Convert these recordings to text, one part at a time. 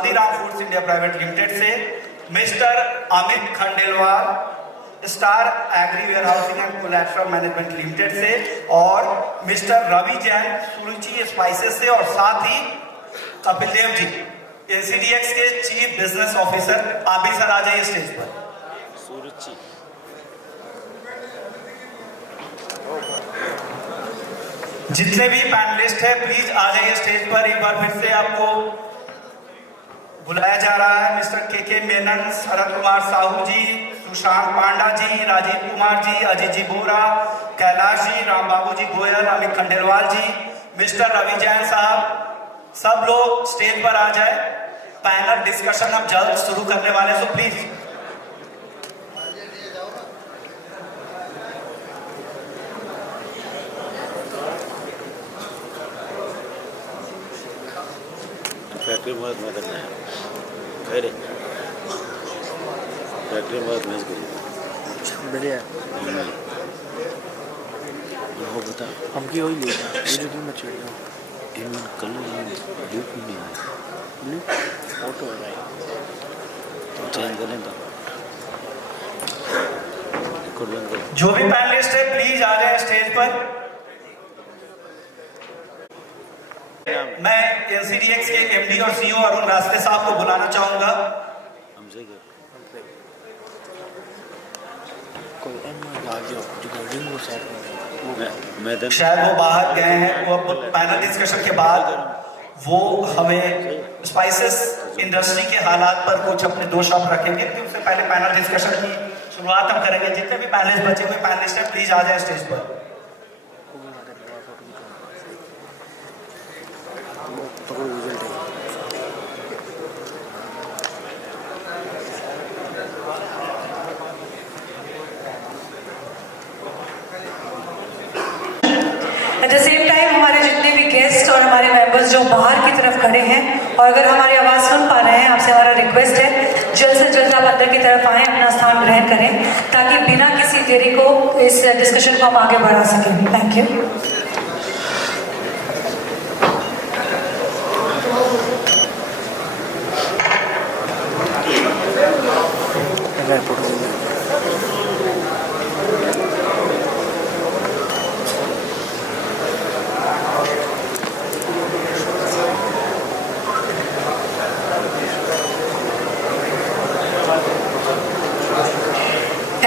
Haldiram foods India private limited से mister Amit Khandelwal, star agri warehousing and collateral management limited से, और mister Ravi Jain Suruchi spices से, और साथ ही कपिल देव जी एनसीडीएक्स के चीफ बिजनेस ऑफिसर। आप भी सर आ जाइए स्टेज पर। सुरुचि जितने भी पैनलिस्ट हैं प्लीज आ जाइए स्टेज पर। एक बार फिर से आपको बुलाया जा रहा है। मिस्टर के मेनन, शरद कुमार साहू जी, सुशांत पांडा जी, राजीव कुमार जी, अजीत जी बोरा, कैलाश जी, राम बाबू जी गोयल, अमित खंडेलवाल जी, मिस्टर रवि जैन साहब, सब लोग स्टेज पर आ जाए। पैनल डिस्कशन अब जल्द शुरू करने वाले हैं, सो प्लीज। फैक्ट्री बहुत मदद है खैर फैक्ट्री बहुत मैच करी बढ़िया वो बता हम की वही लेगा ये जो मैं चढ़ जाऊँ इन कलर ब्लू क्यों नहीं है ब्लू ऑटो है भाई तो चेंज कर लें तो रिकॉर्ड बंद कर। जो भी पैनलिस्ट है प्लीज आ जाए स्टेज पर। मैं एनसीडीएक्स के एमडी और सीईओ अरुण रास्ते साहब को बुलाना चाहूंगा। हमसे क्या कोई आ गया जो रिंग वो सेट मैं शायद वो बाहर गए हैं। वो पैनल डिस्कशन के बाद वो हमें स्पाइसेस इंडस्ट्री के हालात पर कुछ अपने दो शब्द रखेंगे, क्योंकि उससे पहले पैनल डिस्कशन की शुरुआत हम करेंगे। जितने भी पैनलिस्ट बचे हुए पैनलिस्ट हैं प्लीज आ जाए स्टेज पर। एट द सेम टाइम हमारे जितने भी गेस्ट और हमारे मेंबर्स जो बाहर की तरफ खड़े हैं और अगर हमारी आवाज़ सुन पा रहे हैं, आपसे हमारा रिक्वेस्ट है जल्द से जल्द आप अंदर की तरफ आएँ, अपना स्थान ग्रहण करें, ताकि बिना किसी देरी को इस डिस्कशन को हम आगे बढ़ा सकें। Thank you.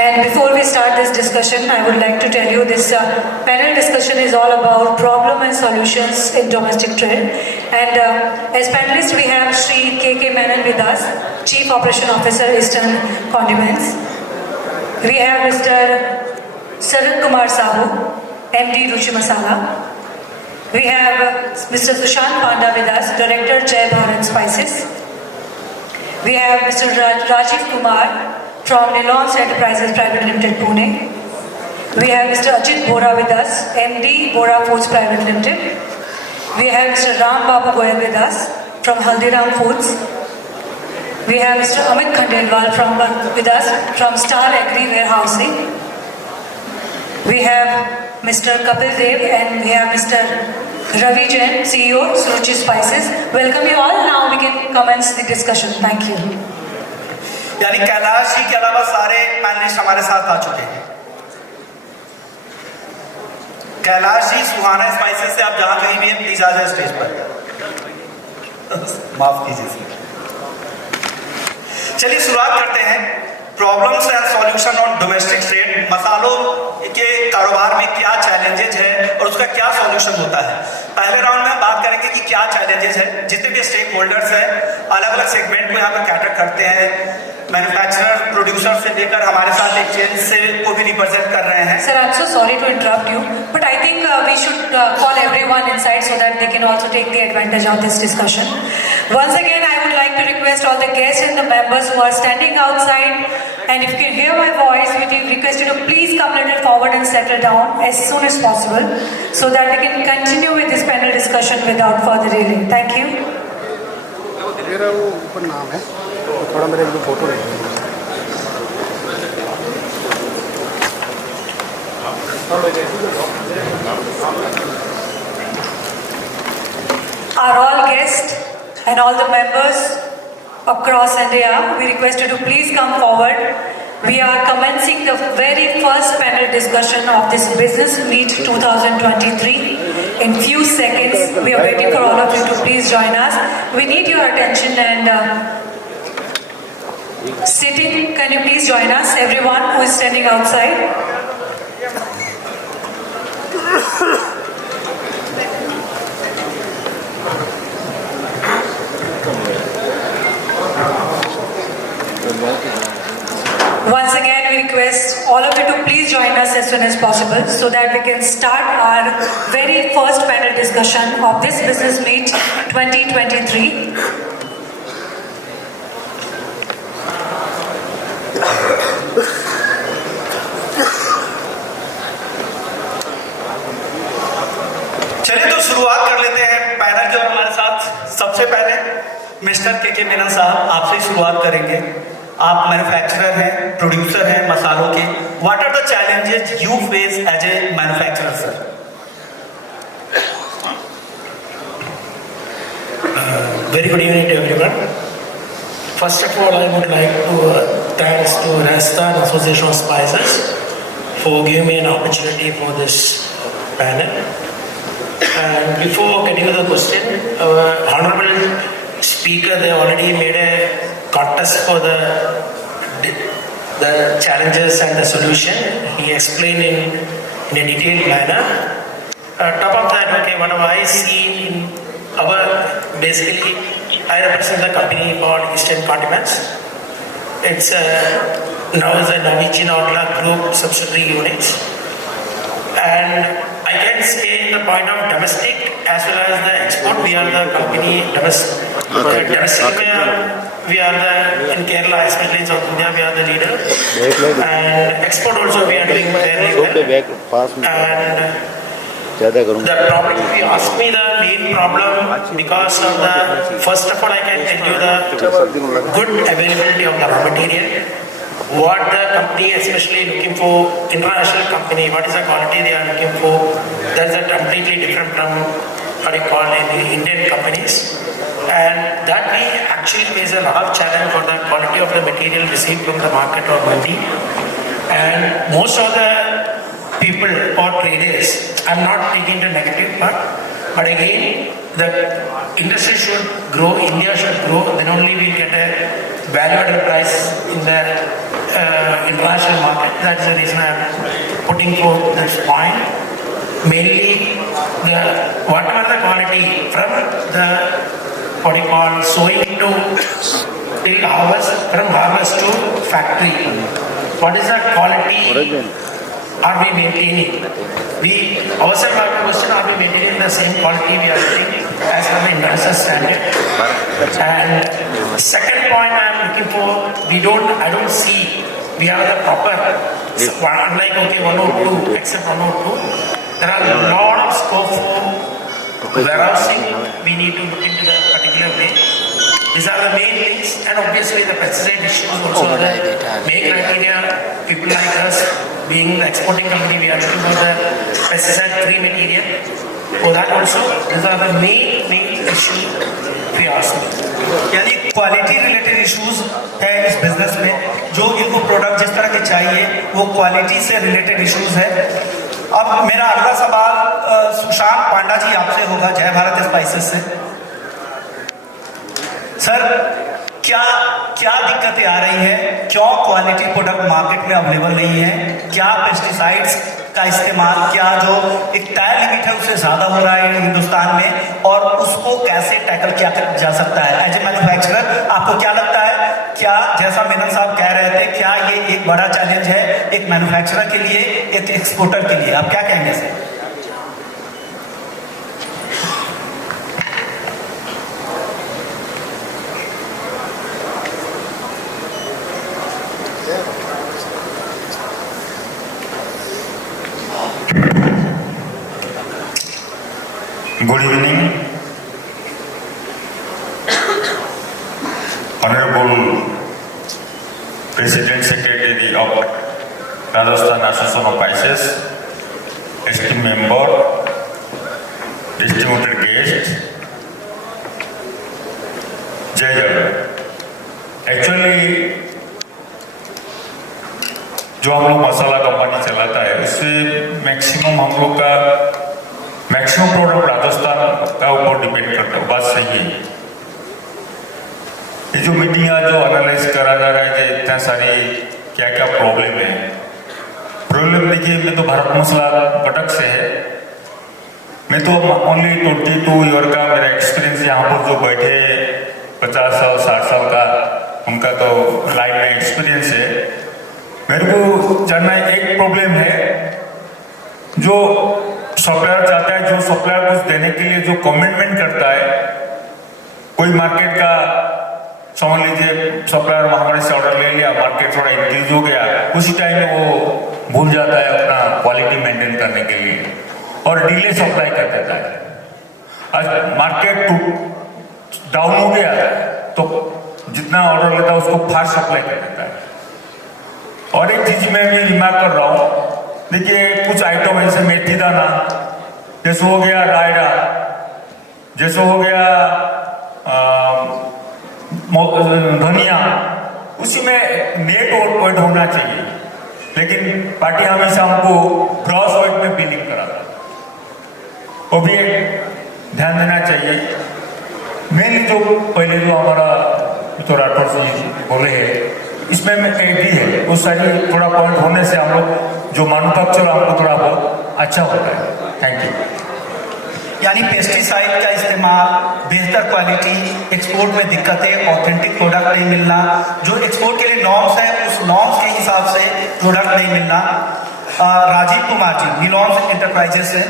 And before we start this discussion, I would like to tell you this panel discussion is all about problem and solutions in domestic trade. And as panelists, we have Shri K. Menon with us, Chief Operation Officer, Eastern Condiments. We have Mr. Sharad Kumar Sahu, MD, Ruchi Masala. We have Mr. Sushant Panda with us, Director, Jai Bharat Spices. We have Mr. Rajiv Kumar from Nilons Enterprises Private Limited, Pune. We have Mr. Ajit Bora with us, MD, Bora Foods Private Limited. We have Mr. Ram Babu Goyal with us from Haldiram Foods. We have Mr. Amit Khandelwal with us from Star Agri Warehousing. We have Mr. Kapil Dev and we have Mr. Ravi Jain, CEO, Suruchi Spices. Welcome you all. Now we can commence the discussion. Thank you. यानी कैलाश जी के अलावा सारे panelist हमारे साथ आ चुके हैं। कैलाश जी सुहाना spices से आप जहां कहीं भी हैं प्लीज आ जाए स्टेज पर। माफ कीजिए। चलिए शुरुआत करते हैं। Problems and solution on domestic trade. मसालों के कारोबार में क्या चैलेंजेस है और उसका क्या सॉल्यूशन होता है। पहले राउंड में हम बात करेंगे कि क्या चैलेंजेस है। जितने भी स्टेक होल्डर्स हैं अलग अलग सेगमेंट में यहाँ पर कैटर करते हैं। मैन्युफैक्चरर, प्रोड्यूसर से लेकर हमारे साथ एक्सचेंज से को भी रिप्रेजेंट कर रहे हैं। Sir, I'm so sorry to interrupt you, but I think we should call everyone inside so that they can also take the advantage of this discussion. Once again, I would like to request all the guests and the members who are standing outside, and if you can hear my voice, we request you to please come a little forward and settle down as soon as possible, so that we can continue with this panel discussion without further delay. Thank you. मेरा वो ऊपर नाम है तो थोड़ा मेरे एक photo ले Are all guests and all the members across India. We request you to please come forward. We are commencing the very first panel discussion of this Business Meet 2023. In few seconds, we are waiting for all of you to please join us. We need your attention and sitting, can you please join us, everyone who is standing outside? Once again, we request all of you to please join us as soon as possible so that we can start our very first panel discussion of this Business Meet 2023. चलिए तो शुरुआत कर लेते हैं panel की। और हमारे साथ सबसे पहले मिस्टर के मेनन साहब आपसे शुरुआत करेंगे। आप मैन्युफैक्चरर हैं, प्रोड्यूसर हैं मसालों के। What are the challenges you face as a manufacturer sir? Very good evening to everyone. First of all, I would like to thanks to Rajasthan Association of Spices for giving me an opportunity for this panel. And before getting to the question, our honorable speaker, they already made a contest for the challenges and the solution. He explained in a detailed manner. Top of that, okay, what I see in our, basically, I represent the company called Eastern Condiments. It's now is a Norwegian Outlaw Group subsidiary units. And I can say the point of domestic as well as the export, we are the company domestic. We are the, in Kerala, especially in South India, we are the leader. And export also we are doing fairly well. And the problem, if you ask me the main problem, because of the, first of all, I can tell you the good availability of the raw material. What the company especially looking for, international company, what is the quality they are looking for, that's a completely different from what you call in the Indian companies. And that we actually face a lot of challenge for the quality of the material received from the market or mandi. And most of the people or traders, I'm not taking the negative part, but again, the industry should grow, India should grow, then only we get a value-added price in the international market. That is the reason I'm putting forth this point. Mainly, whatever the quality from the, what you call, sowing to till harvest, from harvest to factory, what is the quality are we maintaining? We ourselves have to question, are we maintaining the same quality we are getting as per the international standard? And second point I am looking for, I don't see we have the proper, unlike okay 102, except 102, there are a lot of scope for warehousing. We need to look into the particular way. These are the main things, and obviously the pesticide issues also are the main criteria. People like us, being the exporting company, we are looking for the pesticide-free material. For that also, these are the main issues we ask me. यानी quality related issues है इस business में, जो इनको product जिस तरह के चाहिए वो क्वालिटी से रिलेटेड इश्यूज है। अब मेरा अगला सवाल सुशांत पांडा जी आपसे होगा, जय भारत स्पाइसेस से। सर, क्या दिक्कतें आ रही हैं? क्यों क्वालिटी प्रोडक्ट मार्केट में अवेलेबल नहीं है? क्या पेस्टिसाइड्स का इस्तेमाल, क्या जो एक तय लिमिट है उससे ज़्यादा हो रहा है हिंदुस्तान में, और उसको कैसे टैकल किया जा सकता है? एज ए मैन्युफैक्चरर आपको क्या लगता है, क्या जैसा मेनन साहब कह रहे थे, क्या ये एक बड़ा चैलेंज है एक मैन्युफैक्चरर के लिए, एक एक्सपोर्टर के लिए? आप क्या कहेंगे sir? Good evening, Honorable President Secretary of Rajasthan Association of Spices, esteemed member, distinguished guest, Jai Jagan. Actually जो हम लोग मसाला कंपनी चलाता है उससे मैक्सिमम हम लोग का मैक्सिमम प्रोडक्ट राजस्थान का ऊपर डिपेंड करता है, बात सही है। ये जो मीडिया जो एनालाइज करा जा रहा है कि इतना सारी क्या क्या प्रॉब्लम है, प्रॉब्लम देखिए, मैं तो भारत मसाला कटक से है, मैं तो ओनली 22 ईयर का मेरा एक्सपीरियंस यहाँ पर जो बैठे 50 साल 60 साल का उनका तो लाइफ में एक्सपीरियंस है। मेरे को जानना है, एक प्रॉब्लम है जो सप्लायर चाहता है, जो सप्लायर कुछ देने के लिए जो कमिटमेंट करता है, कोई मार्केट का समझ लीजिए सप्लायर हमारे से ऑर्डर ले लिया, मार्केट थोड़ा इंक्रीज हो गया, उसी टाइम में वो भूल जाता है अपना क्वालिटी मेंटेन करने के लिए और डिले सप्लाई कर देता है। आज मार्केट डाउन हो गया तो जितना ऑर्डर लेता है उसको फास्ट सप्लाई कर देता है। और एक चीज मैं भी रिमार्क कर रहा हूँ, देखिए कुछ आइटम ऐसे मेथी दाना जैसे हो गया, रायडा जैसे हो गया, धनिया, उसी में नेट वेट होना चाहिए, लेकिन पार्टी हमेशा हमको ग्रॉस वेट में बिलिंग कराता है, वो भी एक ध्यान देना चाहिए। मेनली जो पहले जो हमारा तो राठौर जी बोले हैं, इसमें मैं एग्री है, वो सारी थोड़ा पॉइंट होने से हम लोग जो मैन्युफैक्चर हमको थोड़ा बहुत अच्छा होता है। Thank you. यानी पेस्टिसाइड का इस्तेमाल, बेहतर क्वालिटी, एक्सपोर्ट में दिक्कतें, ऑथेंटिक प्रोडक्ट नहीं मिलना, जो एक्सपोर्ट के लिए नॉर्म्स है उस नॉर्म्स के हिसाब से प्रोडक्ट नहीं मिलना। राजीव कुमार जी, मिलॉन्स एंटरप्राइजेस से,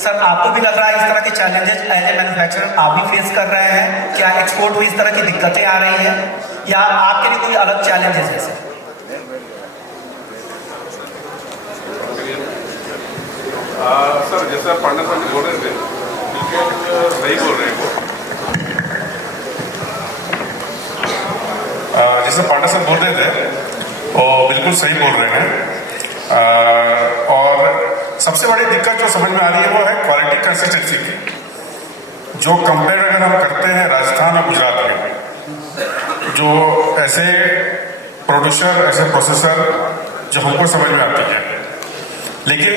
सर आपको भी लग रहा है इस तरह के चैलेंजेस एज ए मैन्युफैक्चरर आप भी फेस कर रहे हैं? क्या एक्सपोर्ट में इस तरह की दिक्कतें आ रही हैं या आपके लिए कोई अलग चैलेंजेस है सर? सर जैसा पांडा साहब बोल रहे थे, बिल्कुल सही बोल रहे हैं। जैसे पांडा साहब बोल रहे थे वो बिल्कुल सही बोल रहे हैं। और सबसे बड़ी दिक्कत जो समझ में आ रही है वो है क्वालिटी कंसिस्टेंसी की। जो कंपेयर अगर हम करते हैं राजस्थान और गुजरात में, जो ऐसे प्रोड्यूसर, ऐसे प्रोसेसर जो हमको समझ में आती है, लेकिन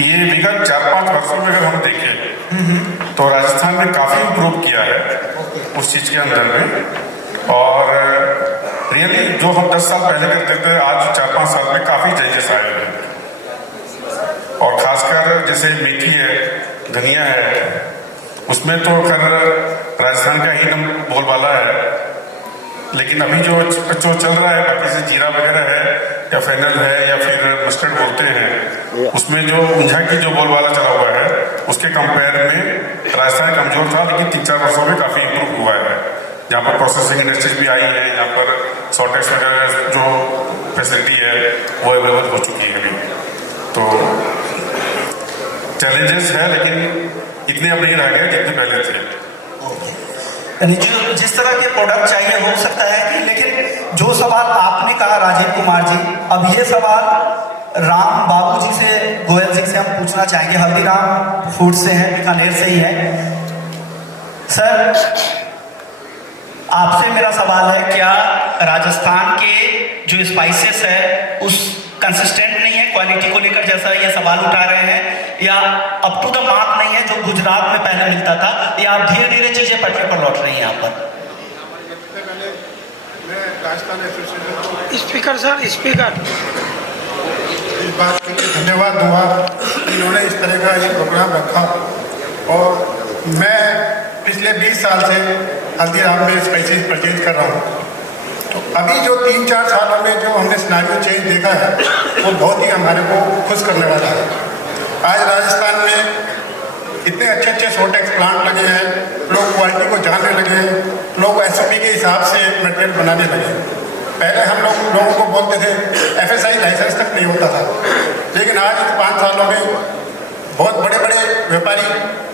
ये विगत 4-5 वर्षों में अगर हम देखें तो राजस्थान ने काफी इम्प्रूव किया है उस चीज के अंदर में। और रियली जो हम 10 साल पहले करते थे, आज 4-5 साल में काफी चेंजेस आए हैं। और खासकर जैसे मेथी है, धनिया है, उसमें तो खैर राजस्थान का ही बोलबाला है, लेकिन अभी जो चल रहा है बाकी से जीरा वगैरह है या फेनल है या फिर मस्टर्ड बोलते हैं, उसमें जो ऊंझा की जो बोलबाला चला हुआ है उसके कंपेयर में राजस्थान कमजोर था, लेकिन 3-4 वर्षों में काफी इम्प्रूव हुआ है। जहाँ पर प्रोसेसिंग इंडस्ट्रीज भी आई है, यहाँ पर सॉर्टेज वगैरह जो फैसिलिटी है वो अवेलेबल हो चुकी है। तो चैलेंजेस है लेकिन इतने अब नहीं रह गए जितने पहले थे। यानी जो जिस तरह के प्रोडक्ट चाहिए हो सकता है कि, लेकिन जो सवाल आपने कहा राजीव कुमार जी, अब ये सवाल राम बाबू जी से, गोयल जी से हम पूछना चाहेंगे। हल्दीराम फूड से हैं, बीकानेर से ही है। सर आपसे मेरा सवाल है, क्या राजस्थान के जो स्पाइसेस है उस कंसिस्टेंट नहीं है क्वालिटी को लेकर, जैसा ये सवाल उठा रहे हैं, या अप टू द मार्क नहीं है जो गुजरात में पहले मिलता था, या आप धीरे धीरे चीजें पटरी पर लौट रही हैं यहाँ पर? Speaker sir, speaker. इस बात के लिए धन्यवाद दूंगा, इन्होंने इस तरह का ये प्रोग्राम रखा। और मैं पिछले 20 साल से हल्दीराम में स्पाइसेस परचेज कर रहा हूँ। तो अभी जो 3-4 सालों में जो हमने सिनेरियो चेंज देखा है वो बहुत ही हमारे को खुश करने वाला है। आज राजस्थान में इतने अच्छे अच्छे सोटेक्स प्लांट लगे हैं, लोग क्वालिटी को जानने लगे हैं, लोग SOP के हिसाब से मटेरियल बनाने लगे। पहले हम लोगों को बोलते थे FSI लाइसेंस तक नहीं होता था, लेकिन आज 5 सालों में बहुत बड़े बड़े व्यापारी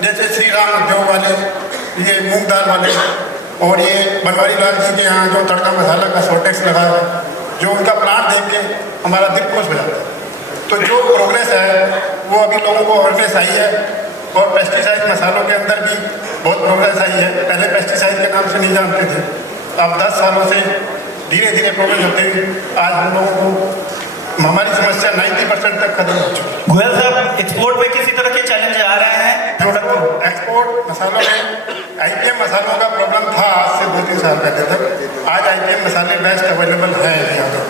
जैसे श्री राम उद्योग वाले, ये मूंग दाल वाले, और ये बनवारी लाल जी के यहाँ जो तड़का मसाला का सोटेक्स लगा है, जो उनका प्लांट देख के हमारा दिल खुश हो जाता है। तो जो प्रोग्रेस है वो अभी लोगों को अवेयरनेस आई है। और पेस्टिसाइड मसालों के अंदर भी बहुत प्रोग्रेस आई है। पहले पेस्टिसाइड के नाम से नहीं जानते थे, अब 10 सालों से धीरे धीरे प्रोग्रेस होते हुए आज हम लोगों को हमारी समस्या 90% तक खत्म हो चुकी है। गोयल साहब, एक्सपोर्ट में किसी तरह के चैलेंज आ रहे हैं? एक्सपोर्ट मसालों में आईपीएम मसालों का प्रॉब्लम था आज से 2-3 साल पहले तक। आज आईपीएम मसाले बेस्ट अवेलेबल हैं यहाँ पर,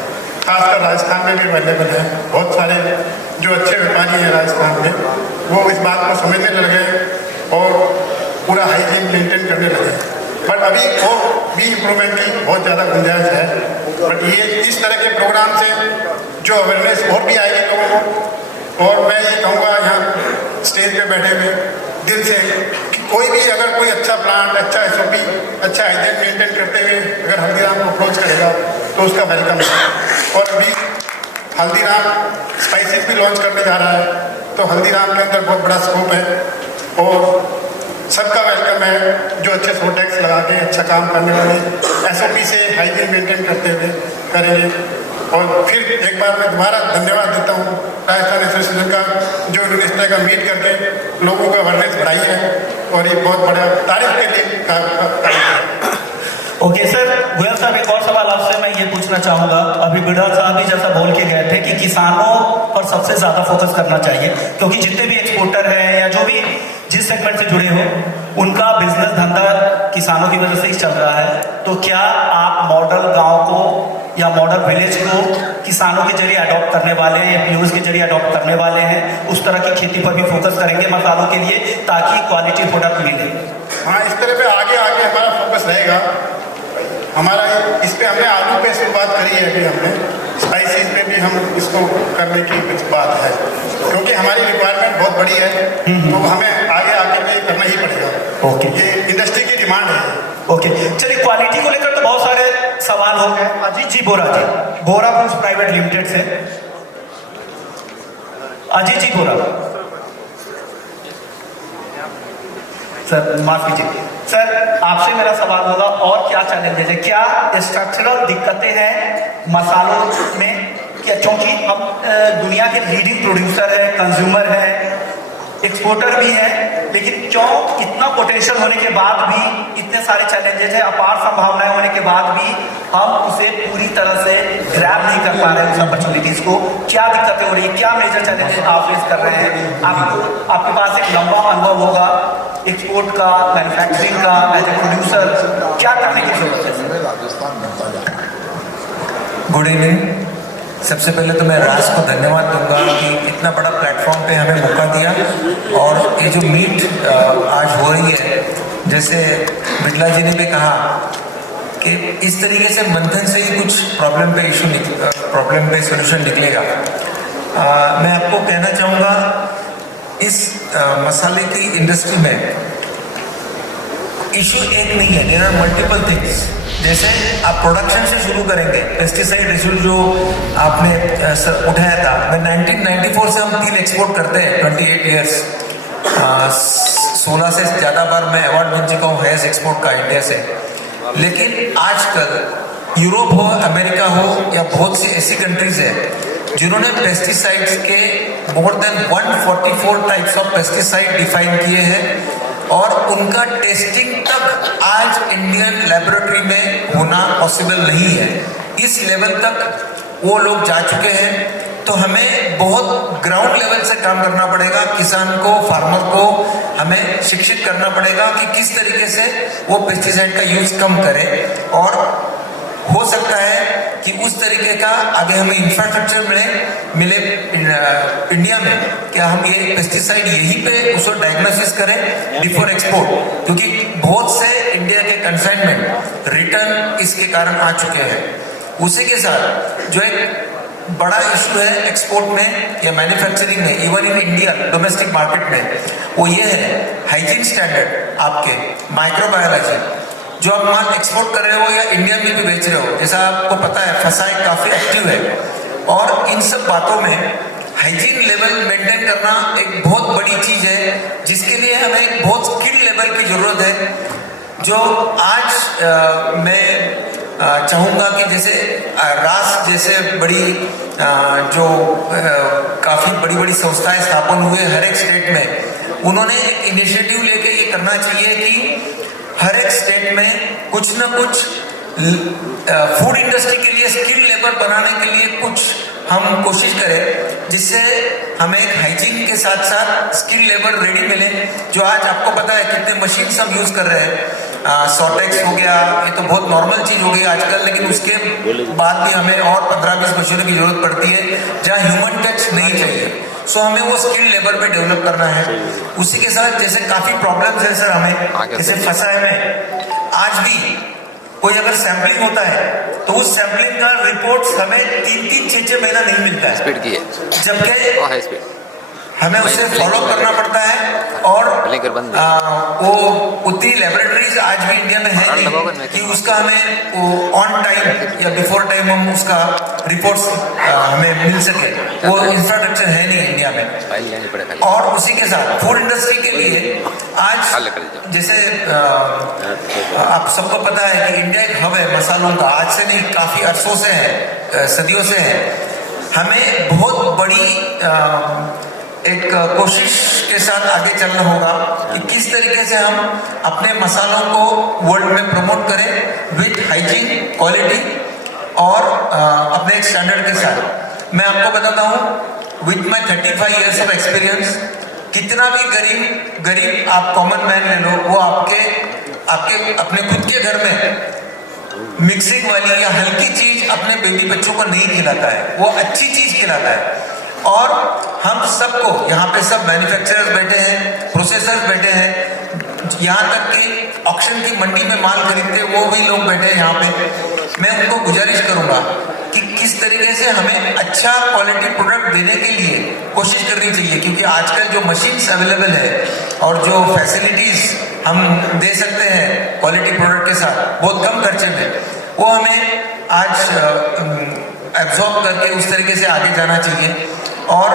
खासकर राजस्थान में भी अवेलेबल है। बहुत सारे जो अच्छे व्यापारी हैं राजस्थान में वो इस बात को समझने लग गए और पूरा हाइजीन मेंटेन करने लगे। बट अभी और भी इम्प्रूवमेंट की बहुत ज़्यादा गुंजाइश है। बट ये इस तरह के प्रोग्राम से जो अवेयरनेस और भी आएगी लोगों को, और मैं ये कहूँगा यहाँ स्टेज पे बैठे हुए दिल से कि कोई भी अगर कोई अच्छा प्लांट, अच्छा एसओपी, अच्छा हाइजीन मेंटेन करते हुए अगर हल्दीराम को अप्रोच करेगा तो उसका वेलकम है। और अभी हल्दीराम स्पाइसेस भी लॉन्च करने जा रहा है, तो हल्दीराम के अंदर बहुत बड़ा स्कोप है और सबका वेलकम है जो अच्छे सो टैक्स लगा के अच्छा काम करने वाले एसओपी से हाइजीन मेंटेन करते हुए करेंगे। और फिर एक बार मैं दोबारा धन्यवाद देता हूँ राजस्थान एसोसिएशन का, जो इन्होंने इस तरह का मीट करके लोगों का अवेयरनेस बढ़ाई है और ये बहुत बड़ा तारीफ के लिए कार्य है। ओके सर, गोयल साहब एक और सवाल आपसे मैं ये पूछना चाहूँगा। अभी बिड़ा साहब भी जैसा बोल के गए थे कि किसानों पर सबसे ज़्यादा फोकस करना चाहिए, क्योंकि जितने भी एक्सपोर्टर हैं या जो भी जिस सेगमेंट से जुड़े हो उनका बिजनेस धंधा किसानों की वजह से ही चल रहा है। तो क्या आप मॉडल गांव को या मॉडल विलेज को किसानों के जरिए अडॉप्ट करने वाले हैं या पीओएस के जरिए अडॉप्ट करने वाले हैं? उस तरह की खेती पर भी फोकस करेंगे मसालों के लिए ताकि क्वालिटी प्रोडक्ट मिले? हाँ, इस तरह पे आगे आगे हमारा फोकस रहेगा। हमारा इस पे हमने आलू पे शुरुआत करी है, अभी हमने स्पाइसेस पे भी हम इसको करने की कुछ बात है, क्योंकि हमारी रिक्वायरमेंट बहुत बड़ी है तो हमें आगे आके भी करना ही पड़ेगा। ओके, ये इंडस्ट्री की डिमांड है। ओके, चलिए क्वालिटी को लेकर तो बहुत सारे सवाल हो गए। अजीत जी बोरा जी, बोरा फूड्स प्राइवेट लिमिटेड से अजीत जी बोरा। सर माफ कीजिए सर, आपसे मेरा सवाल होगा और क्या चैलेंजेस है, क्या स्ट्रक्चरल दिक्कतें हैं मसालों में? क्या क्योंकि हम दुनिया के लीडिंग प्रोड्यूसर है, कंज्यूमर है, एक्सपोर्टर भी है, लेकिन क्यों इतना पोटेंशियल होने के बाद भी इतने सारे चैलेंजेस हैं, अपार संभावनाएं होने के बाद भी हम उसे पूरी तरह से ग्रैब नहीं कर पा रहे हैं उस अपॉर्चुनिटीज को? क्या दिक्कतें हो रही है, क्या मेजर चैलेंजेस आप फेस कर रहे हैं? आपके पास एक लंबा अनुभव होगा एक्सपोर्ट का, मैन्युफैक्चरिंग का, एज ए प्रोड्यूसर क्या करने की जरूरत है? Good evening. सबसे पहले तो मैं राज को धन्यवाद दूंगा कि इतना बड़ा प्लेटफॉर्म पे हमें मौका दिया, और ये जो मीट आज हो रही है, जैसे बिड़ला जी ने भी कहा कि इस तरीके से मंथन से ही कुछ प्रॉब्लम पे सोल्यूशन निकलेगा। मैं आपको कहना चाहूँगा इस मसाले की इंडस्ट्री में इशू एक नहीं है, देयर आर मल्टीपल थिंग्स। जैसे आप प्रोडक्शन से शुरू करेंगे, पेस्टिसाइड इशू जो आपने उठाया था, मैं 1994 से हम तिल एक्सपोर्ट करते हैं, 28 ईयर्स, 16 से ज़्यादा बार मैं अवार्ड बन चुका हूँ हाईएस्ट एक्सपोर्ट का इंडिया से। लेकिन आजकल यूरोप हो, अमेरिका हो, या बहुत सी ऐसी कंट्रीज है जिन्होंने पेस्टिसाइड्स के more than 144 types of pesticide define किए हैं, और उनका टेस्टिंग तक आज इंडियन लेबोरेटरी में होना पॉसिबल नहीं है। इस लेवल तक वो लोग जा चुके हैं। तो हमें बहुत ग्राउंड लेवल से काम करना पड़ेगा, किसान को, फार्मर को हमें शिक्षित करना पड़ेगा कि किस तरीके से वो पेस्टिसाइड का यूज कम करें, और हो सकता है कि उस तरीके का आगे हमें इंफ्रास्ट्रक्चर मिले इंडिया में, क्या हम ये पेस्टिसाइड यहीं पे उसको डायग्नोसिस करें बिफोर एक्सपोर्ट, क्योंकि बहुत से इंडिया के कंसाइनमेंट रिटर्न इसके कारण आ चुके हैं। उसी के साथ जो एक बड़ा इशू है एक्सपोर्ट में या मैन्युफैक्चरिंग में, even in India domestic market में, वो ये है हाइजीन स्टैंडर्ड, आपके माइक्रोबायोलॉजी जो आप माल एक्सपोर्ट कर रहे हो या इंडिया में भी बेच रहे हो। जैसा आपको पता है फसाई काफ़ी एक्टिव है, और इन सब बातों में हाइजीन लेवल मेंटेन करना एक बहुत बड़ी चीज़ है, जिसके लिए हमें एक बहुत स्किल लेवल की ज़रूरत है। जो आज मैं चाहूँगा कि जैसे रास जैसे बड़ी जो काफ़ी बड़ी बड़ी संस्थाएं स्थापन हुए हर एक स्टेट में, उन्होंने एक इनिशिएटिव लेके ये करना चाहिए कि हर एक स्टेट में कुछ न कुछ फूड इंडस्ट्री के लिए स्किल लेबर बनाने के लिए कुछ हम कोशिश करें जिससे हमें एक हाइजीन के साथ साथ स्किल लेबर रेडी मिले। जो आज आपको पता है कितने मशीन्स हम यूज कर रहे हैं, सॉटेक्स हो गया, ये तो बहुत नॉर्मल चीज हो गई आजकल, लेकिन उसके बाद भी हमें और 15-20 मशीनों की जरूरत पड़ती है जहाँ ह्यूमन टच नहीं चाहिए। सो हमें वो स्किल लेबर पे डेवलप करना है। उसी के साथ जैसे काफी प्रॉब्लम्स है सर हमें, जैसे फसाए में आज भी कोई अगर सैंपलिंग होता है तो उस सैंपलिंग का रिपोर्ट्स हमें 3-3, 6-6 महीना नहीं मिलता है, स्पीड की है, जबकि हमें उसे फॉलो करना पड़ता है। और वो उतनी लेबोरेटरीज आज भी इंडिया में है नहीं कि उसका हमें ऑन टाइम या बिफोर टाइम हम उसका रिपोर्ट्स हमें मिल सके, वो इंफ्रास्ट्रक्चर है नहीं इंडिया में। और उसी के साथ फूड इंडस्ट्री के लिए आज जैसे आप सबको पता है कि इंडिया एक हब है मसालों का, आज से नहीं काफी अरसों से है, सदियों से है। हमें बहुत बड़ी एक कोशिश के साथ आगे चलना होगा कि किस तरीके से हम अपने मसालों को वर्ल्ड में प्रमोट करें विद हाइजीन, क्वालिटी और अपने एक स्टैंडर्ड के साथ। मैं आपको बताता हूँ with my 35 years of experience, कितना भी गरीब आप कॉमन मैन ले लो, वो आपके अपने खुद के घर में मिक्सिंग वाली या हल्की चीज अपने बेबी बच्चों को नहीं खिलाता है, वो अच्छी चीज खिलाता है। और हम सबको यहाँ पे सब मैन्युफैक्चरर्स बैठे हैं, प्रोसेसर्स बैठे हैं, यहाँ तक कि ऑक्शन की मंडी में माल खरीदते वो भी लोग बैठे हैं यहाँ पे। मैं उनको गुजारिश करूंगा कि किस तरीके से हमें अच्छा क्वालिटी प्रोडक्ट देने के लिए कोशिश करनी चाहिए, क्योंकि आजकल जो मशीन्स अवेलेबल है और जो फैसिलिटीज हम दे सकते हैं क्वालिटी प्रोडक्ट के साथ बहुत कम खर्चे में, वो हमें आज एब्जॉर्ब करके उस तरीके से आगे जाना चाहिए। और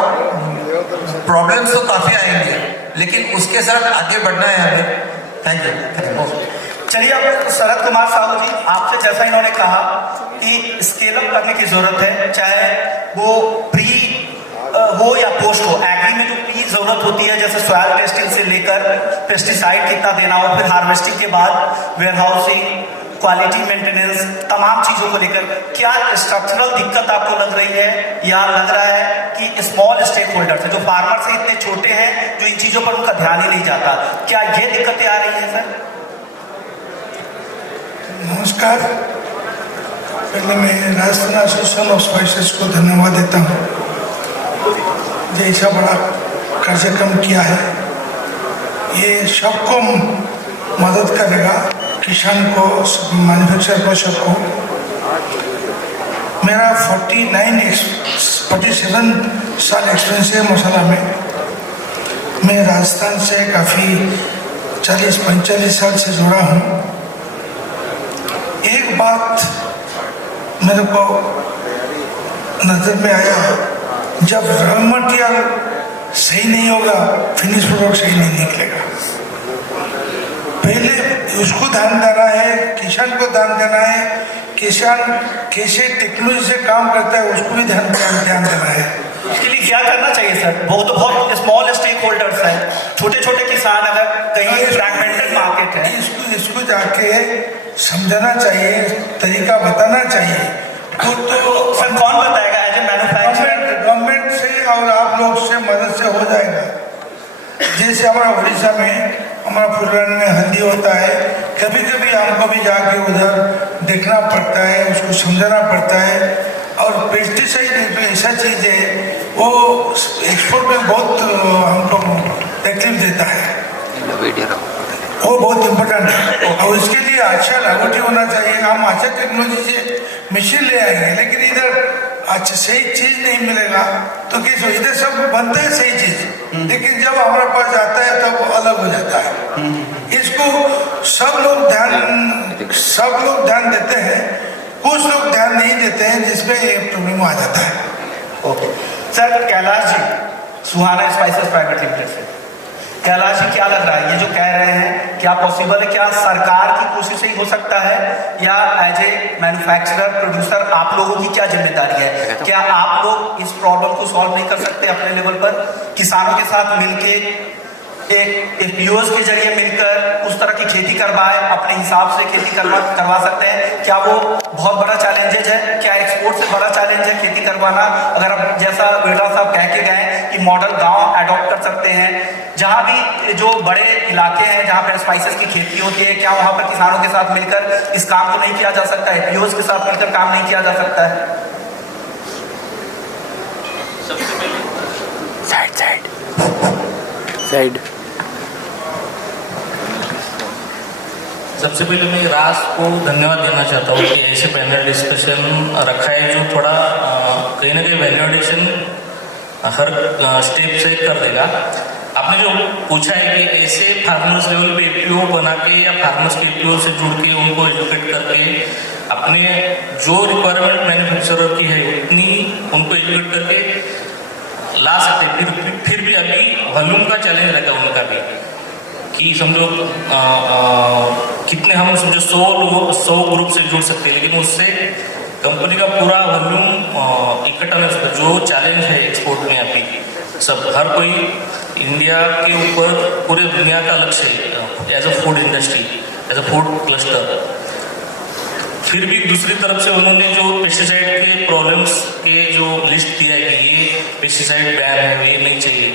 प्रॉब्लम्स तो काफी आएंगे लेकिन उसके साथ आगे बढ़ना है हमें। Thank you. चलिए अब शरद कुमार साहू जी, आपसे जैसा इन्होंने कहा कि स्केल अप करने की जरूरत है, चाहे वो प्री हो या पोस्ट हो। एग्री में जो प्री जरूरत होती है, जैसे सॉइल टेस्टिंग से लेकर पेस्टिसाइड कितना देना हो, फिर हार्वेस्टिंग के बाद वेयरहाउसिंग, क्वालिटी मेंटेनेंस, तमाम चीजों को लेकर क्या स्ट्रक्चरल दिक्कत आपको लग रही है, या लग रहा है कि स्मॉल स्टेक होल्डर्स है जो फार्मर से इतने छोटे हैं जो इन चीजों पर उनका ध्यान ही नहीं जाता, क्या ये दिक्कतें आ रही हैं सर? नमस्कार, पहले मैं राजस्थान एसोसिएशन ऑफ स्पाइसेस को धन्यवाद देता हूँ, जैसा बड़ा कार्यक्रम किया है। ये सबको मदद करेगा, किसान को, मैन्युफैक्चरर को, सबको। मेरा 47 साल एक्सपीरियंस है मसाला में। मैं राजस्थान से काफ़ी 40-45 साल से जुड़ा हूँ। एक बात मेरे को नज़र में आया, जब रॉ मटेरियल सही नहीं होगा फिनिश प्रोडक्ट सही नहीं निकलेगा। पहले उसको ध्यान देना है, किसान को ध्यान देना है, किसान कैसे टेक्नोलॉजी से काम करता है उसको भी ध्यान देना है। इसके लिए क्या करना चाहिए सर? बहुत स्मॉल स्टेक होल्डर्स हैं, छोटे छोटे किसान, अगर कहीं फ्रैगमेंटेड मार्केट है, इसको जाके समझाना चाहिए, तरीका बताना चाहिए। तो सर कौन बताएगा? एज ए मैन्युफैक्चरर गवर्नमेंट से और आप लोग से मदद से हो जाएगा। जैसे हमारा उड़ीसा में, हमारा फुलवानी में हल्दी होता है, कभी कभी हमको भी जाके उधर देखना पड़ता है, उसको समझाना पड़ता है। और पेस्टिसाइड ऐसा चीज़ है वो एक्सपोर्ट में बहुत हमको तकलीफ देता है, वो बहुत इम्पोर्टेंट है। और उसके लिए अच्छा लैबोरेटरी होना चाहिए। हम अच्छा टेक्नोलॉजी से मशीन ले आएंगे, लेकिन इधर अच्छा सही चीज नहीं मिलेगा तो कैसे? इधर सब बनता है सही चीज, लेकिन जब हमारे पास आता है तब तो अलग हो जाता है। इसको सब लोग ध्यान देते हैं, कुछ लोग ध्यान नहीं देते हैं, जिसमें ये प्रॉब्लम आ जाता है। ओके सर, कैलाश जी, सुहाना स्पाइसेस प्राइवेट लिमिटेड से, कैलाश जी क्या लग रहा है ये जो कह रहे हैं, क्या पॉसिबल है? क्या सरकार की कोशिश ही हो सकता है, या एज ए मैन्युफैक्चरर प्रोड्यूसर आप लोगों की क्या जिम्मेदारी है? क्या आप लोग इस प्रॉब्लम को सॉल्व नहीं कर सकते अपने लेवल पर, किसानों के साथ मिलके एफपीओज के जरिए मिलकर उस तरह की खेती करवाए, अपने हिसाब से खेती करवा सकते हैं? क्या वो बहुत बड़ा चैलेंजेज है? क्या एक्सपोर्ट से बड़ा चैलेंज है खेती करवाना? अगर आप जैसा बिरला साहब कह के गए कि मॉडल गांव अडॉप्ट कर सकते हैं, जहां भी जो बड़े इलाके हैं जहां पर स्पाइसेस की खेती होती है, क्या वहां पर किसानों के साथ मिलकर इस काम को नहीं किया जा सकता है? एफपीओज के साथ मिलकर काम नहीं किया जा सकता है? साइड सबसे पहले मैं राज को धन्यवाद देना चाहता हूँ कि ऐसे पैनल डिस्कशन रखा है जो थोड़ा कहीं ना कहीं वैल्यू एडिशन हर स्टेप से कर देगा। आपने जो पूछा है कि ऐसे फार्मर्स लेवल पे एपीओ बना के या फार्मर्स के एपीओ से जुड़ के उनको एजुकेट करके अपने जो रिक्वायरमेंट मैन्युफैक्चरर की है उतनी उनको एजुकेट करके ला सकते हैं। फिर भी अभी वॉल्यूम का चैलेंज रहेगा उनका भी कि समझो कितने हम समझो 100 ग्रुप से जुड़ सकते हैं, लेकिन उससे कंपनी का पूरा वॉल्यूम इकट्ठा नहीं सकता। जो चैलेंज है एक्सपोर्ट में अभी सब हर कोई इंडिया के ऊपर पूरे दुनिया का लक्ष्य है as a food industry, as a food cluster. फिर भी दूसरी तरफ से उन्होंने जो पेस्टिसाइड के प्रॉब्लम्स के जो लिस्ट दिया है कि ये पेस्टिसाइड बैन है, ये नहीं चाहिए,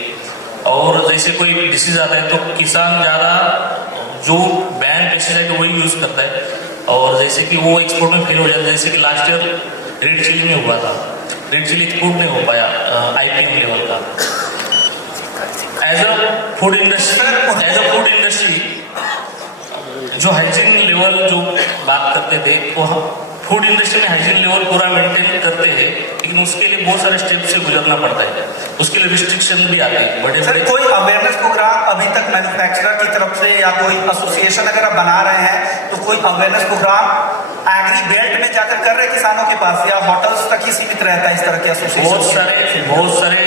और जैसे कोई डिसीज आता है तो किसान ज़्यादा जो बैन पेस्टिसाइड वही यूज़ करता है, और जैसे कि वो एक्सपोर्ट में फेल हो जाता है। जैसे कि लास्ट ईयर रेड चिली में हुआ था, रेड चिली एक्सपोर्ट नहीं हो पाया आईपीएम लेवल का। एज अ फूड इंडस्ट्री जो हाइजीन लेवल जो बात करते थे वो फूड इंडस्ट्री में हाइजीन लेवल पूरा मेंटेन करते हैं, लेकिन उसके लिए बहुत सारे स्टेप से गुजरना पड़ता है, उसके लिए रिस्ट्रिक्शन भी आते हैं बड़े बड़े। कोई अवेयरनेस प्रोग्राम अभी तक मैन्युफैक्चरर की तरफ से या कोई एसोसिएशन अगर आप बना रहे हैं तो कोई अवेयरनेस प्रोग्राम एग्री बेल्ट में जाकर कर रहे किसानों के पास, या होटल्स तक ही सीमित रहता है इस तरह के एसोसिएशन? बहुत सारे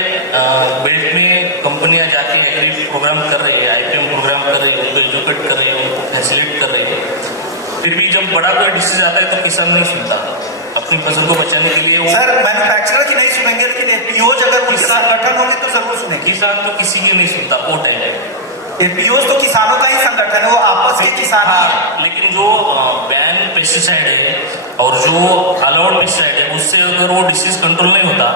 बेल्ट में कंपनियां जाके एग्री प्रोग्राम कर रही है, आईपीएम प्रोग्राम कर रही है, उनको एजुकेट कर रही है, उनको फैसिलिटेट कर रही है। फिर भी जब बड़ा कोई डिसीज आता है तो किसान नहीं सुनता अपनी फसल को बचाने के लिए। सर मैन्युफैक्चरर की नहीं सुनेंगे, लेकिन एपीओज अगर उनके संगठन होंगे तो जरूर सुनेंगे। किसान तो किसी की नहीं सुनता वो टाइम पे। एपीओज तो किसानों का ही संगठन है, वो आपस के किसान हैं। लेकिन जो बैन पेस्टिसाइड है और जो अलाउड पेस्टिसाइड है उससे अगर वो डिसीज कंट्रोल नहीं होता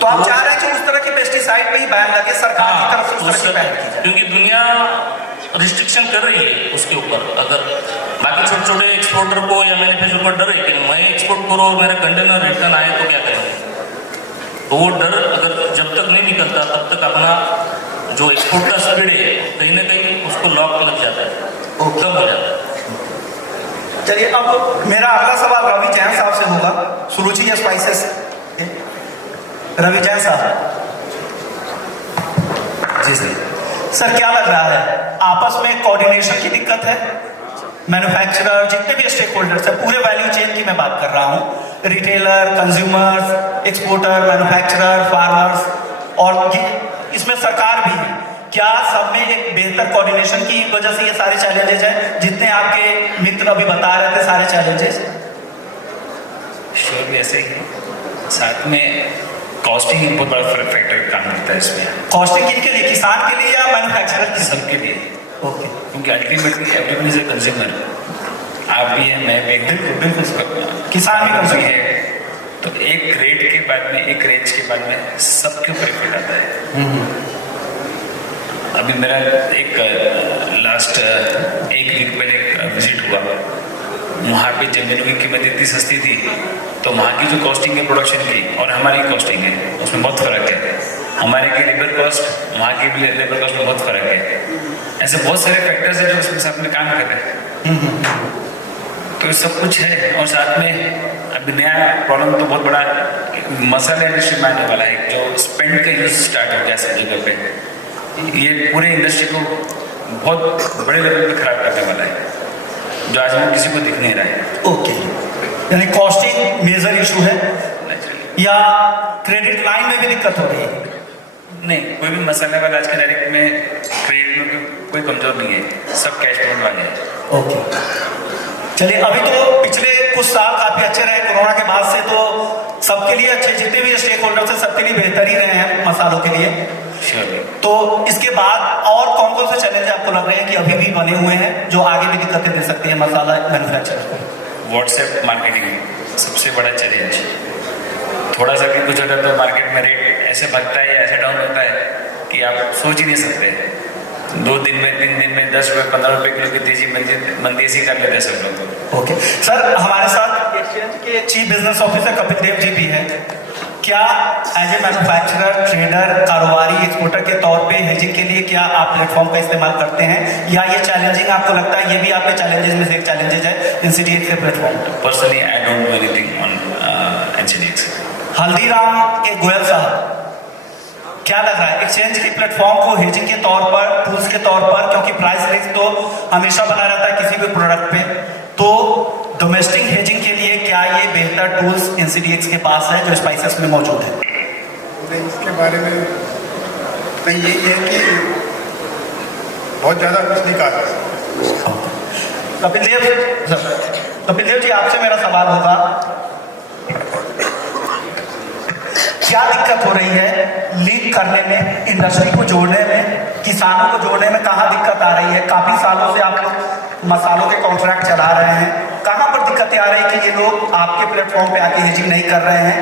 तो आप चाह रहे हैं कि उस तरह के पेस्टिसाइड पे ही बैन लगे सरकार की तरफ से, उस तरह की बैन की जाए? क्योंकि दुनिया रिस्ट्रिक्शन कर रही है उसके ऊपर। अगर बाकी छोटे छोटे एक्सपोर्टर को या मैन्युफैक्चरर को डर है कि मैं एक्सपोर्ट करूँ और मेरा कंटेनर रिटर्न आए तो क्या करेंगे, तो वो डर अगर जब तक नहीं निकलता तब तक अपना जो एक्सपोर्ट का स्पीड है कहीं ना कहीं उसको लॉक लग जाता है, वो कम हो जाता है। चलिए अब मेरा अगला सवाल रवि जैन साहब से होगा, सुरुचि स्पाइसेस। रवि जैन साहब जी सर, क्या लग रहा है आपस में कोऑर्डिनेशन की दिक्कत है? मैन्युफैक्चरर जितने भी स्टेक होल्डर्स हैं, पूरे वैल्यू चेन की मैं बात कर रहा हूँ, retailer, consumers, exporter, manufacturer, farmers, और इसमें सरकार भी है। क्या सब में एक बेहतर कोऑर्डिनेशन की वजह से ये सारे चैलेंजेस हैं जितने आपके मित्र अभी बता रहे थे, सारे चैलेंजेस? श्योर ऐसे ही, साथ में कॉस्टिंग एक बहुत बड़ा फैक्टर काम करता है इसमें। कॉस्टिंग किनके लिए, किसान के लिए या मैन्युफैक्चरर के? सबके लिए। ओके, क्योंकि ultimately everyone is a consumer. आप भी हैं, मैं भी हूँ, बिल्कुल किसान भी कंज्यूमर है। तो एक रेट के बाद में, एक रेंज के बाद में सबके ऊपर इफेक्ट आता है। अभी मेरा एक लास्ट एक वीक पहले एक विजिट हुआ, वहाँ पे जमीनों की कीमत इतनी सस्ती थी, तो वहाँ की जो कॉस्टिंग है प्रोडक्शन की और हमारी कॉस्टिंग है उसमें बहुत फ़र्क है। हमारे की लेबर कॉस्ट, वहाँ की भी लेबर कॉस्ट में बहुत फ़र्क है। ऐसे बहुत सारे फैक्टर्स हैं जो उसमें साथ में काम कर रहे हैं। तो सब कुछ है, और साथ में अभी नया प्रॉब्लम तो बहुत बड़ा मसाला इंडस्ट्री में आने वाला है, जो स्पेंड का यूज स्टार्ट हो गया सब जगह पे। ये पूरे इंडस्ट्री को बहुत बड़े लेवल पे खराब करने वाला है, जो आज में किसी को दिख नहीं रहा है। ओके, यानी कॉस्टिंग मेजर इशू है, या क्रेडिट लाइन में भी दिक्कत हो रही है? नहीं, कोई भी मसाला वाला आज के डायरेक्ट में क्रेडिट में कोई कमजोर नहीं है, सब कैश पेमेंट वाले हैं। ओके, चलिए अभी तो पिछले कुछ साल काफी अच्छे रहे, कोरोना के बाद से तो सबके लिए अच्छे, जितने भी स्टेक होल्डर्स हैं सबके लिए बेहतर ही रहे हैं मसालों के लिए। तो इसके बाद और कौन कौन से चैलेंज आपको लग रहे हैं कि अभी भी बने हुए हैं जो आगे भी दिक्कतें दे सकते हैं मसाला मैन्युफैक्चरर को? व्हाट्सएप मार्केटिंग सबसे बड़ा चैलेंज। थोड़ा सा भी कुछ होता है तो मार्केट में रेट ऐसे बढ़ता है या ऐसे डाउन होता है कि आप सोच ही नहीं सकते। 2 दिन में 3 दिन में 10 रुपये 15 रुपये किलो की तेजी मंदी ऐसी कर लेते हैं सब लोग। ओके सर, हमारे साथ एक्सचेंज के chief business officer Kapil Dev जी भी हैं। क्या एज ए मैन्युफैक्चरर, ट्रेडर, कारोबारी, एक्सपोर्टर के तौर पे हेजिंग के लिए क्या आप प्लेटफॉर्म का इस्तेमाल करते हैं या ये चैलेंजिंग आपको लगता है? ये भी आपके चैलेंजेस में से एक चैलेंजेस है NCDX के platform? Personally I don't do anything on NCDX। Haldiram के गोयल साहब, क्या लग रहा है एक्सचेंज के प्लेटफॉर्म को हेजिंग के तौर पर, टूल्स के तौर पर, क्योंकि प्राइस रिस्क तो हमेशा बना रहता है किसी भी प्रोडक्ट पे, तो डोमेस्टिक हेजिंग के लिए क्या ये बेहतर टूल्स NCDX के पास है जो स्पाइसेस में मौजूद है? नहीं, इसके बारे में नहीं, यही है कि बहुत ज़्यादा कुछ नहीं कहा। कपिल देव जी, आपसे मेरा सवाल होगा, क्या दिक्कत हो रही है लीक करने में, इंडस्ट्री को जोड़ने में, किसानों को जोड़ने में? कहाँ दिक्कत आ रही है? काफी सालों से आप लोग मसालों के कॉन्ट्रैक्ट चला रहे हैं, कहाँ पर दिक्कतें आ रही है कि ये लोग आपके प्लेटफॉर्म पे आके हेजिंग नहीं कर रहे हैं,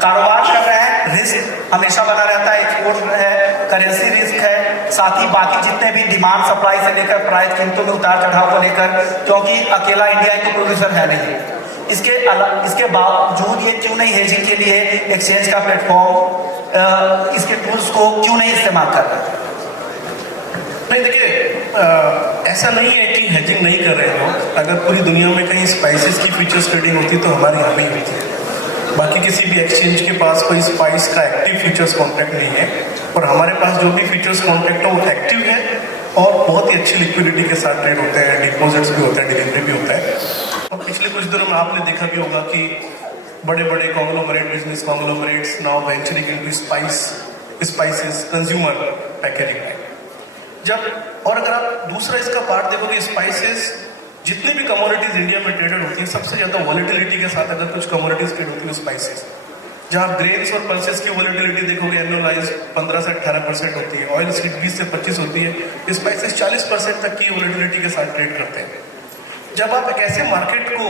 कारोबार कर रहे हैं, रिस्क हमेशा बना रहता है, एक्सपोर्ट है, करेंसी रिस्क है, साथ ही बाकी जितने भी डिमांड सप्लाई से लेकर प्राइस कीमतों में उतार चढ़ाव को लेकर, क्योंकि अकेला इंडिया एक प्रोड्यूसर है नहीं। इसके बावजूद ये क्यों नहीं हेजिंग के लिए एक्सचेंज का प्लेटफॉर्म, इसके टूल्स को क्यों नहीं इस्तेमाल कर रहे? नहीं, देखिए, ऐसा नहीं है कि हेजिंग नहीं कर रहे हो। अगर पूरी दुनिया में कहीं स्पाइसेस की फ्यूचर्स ट्रेडिंग होती तो हमारे यहाँ भी होती है। बाकी किसी भी एक्सचेंज के पास कोई स्पाइस का एक्टिव फ्यूचर्स कॉन्ट्रैक्ट नहीं है, और हमारे पास जो भी फ्यूचर्स कॉन्ट्रैक्ट है वो एक्टिव है और बहुत ही अच्छी लिक्विडिटी के साथ ट्रेड होते हैं, डिपॉजिट्स भी होते हैं, डिलीवरी भी होता है। और पिछले कुछ दिनों में आपने देखा भी होगा कि बड़े बड़े conglomerate, business conglomerates now venturing into spices, consumer packaging. और अगर आप दूसरा इसका पार्ट देखोगे, स्पाइसेस जितनी भी कमोडिटीज इंडिया में ट्रेडेड होती है, सबसे ज्यादा वॉलेटिलिटी के साथ अगर कुछ कमोडिटीज ट्रेड होती है स्पाइसेस, जहां ग्रेन्स और पल्सेस की वॉलेटिलिटी देखोगे एनुअलाइज 15 से 18% होती है, ऑयल सीड 20 से 25 होती है, स्पाइसेस 40% तक की वॉलेटिलिटी के साथ ट्रेड करते हैं। जब आप एक ऐसे मार्केट को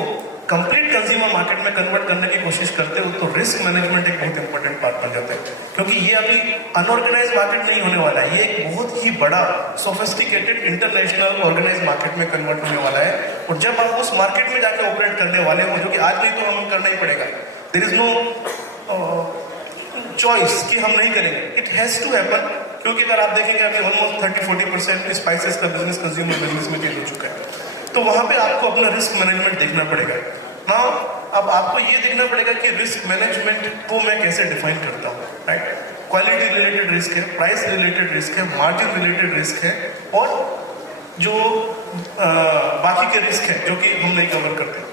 कंप्लीट कंज्यूमर मार्केट में कन्वर्ट करने की कोशिश करते हो तो रिस्क मैनेजमेंट एक बहुत इंपॉर्टेंट पार्ट बन जाता है, क्योंकि ये अभी अनऑर्गेनाइज मार्केट नहीं होने वाला है, ये एक बहुत ही बड़ा सोफिस्टिकेटेड इंटरनेशनल ऑर्गेनाइज मार्केट में कन्वर्ट होने वाला है। और जब आप उस मार्केट में जाकर ऑपरेट करने वाले हो, जो कि आज नहीं तो हमें करना ही पड़ेगा, देयर इज नो चॉइस कि हम नहीं करेंगे, इट हैज टू हैपन। क्योंकि अगर आप देखेंगे अभी ऑलमोस्ट 30-40% स्पाइसेस का बिजनेस कंज्यूमर बिजनेस में चेंज हो चुका है, तो वहां पे आपको अपना रिस्क मैनेजमेंट देखना पड़ेगा। नाउ अब आपको ये देखना पड़ेगा कि रिस्क मैनेजमेंट को मैं कैसे डिफाइन करता हूँ, राइट? क्वालिटी रिलेटेड रिस्क है, प्राइस रिलेटेड रिस्क है, मार्जिन रिलेटेड रिस्क है, और जो बाकी के रिस्क है जो कि हम नहीं कवर करते।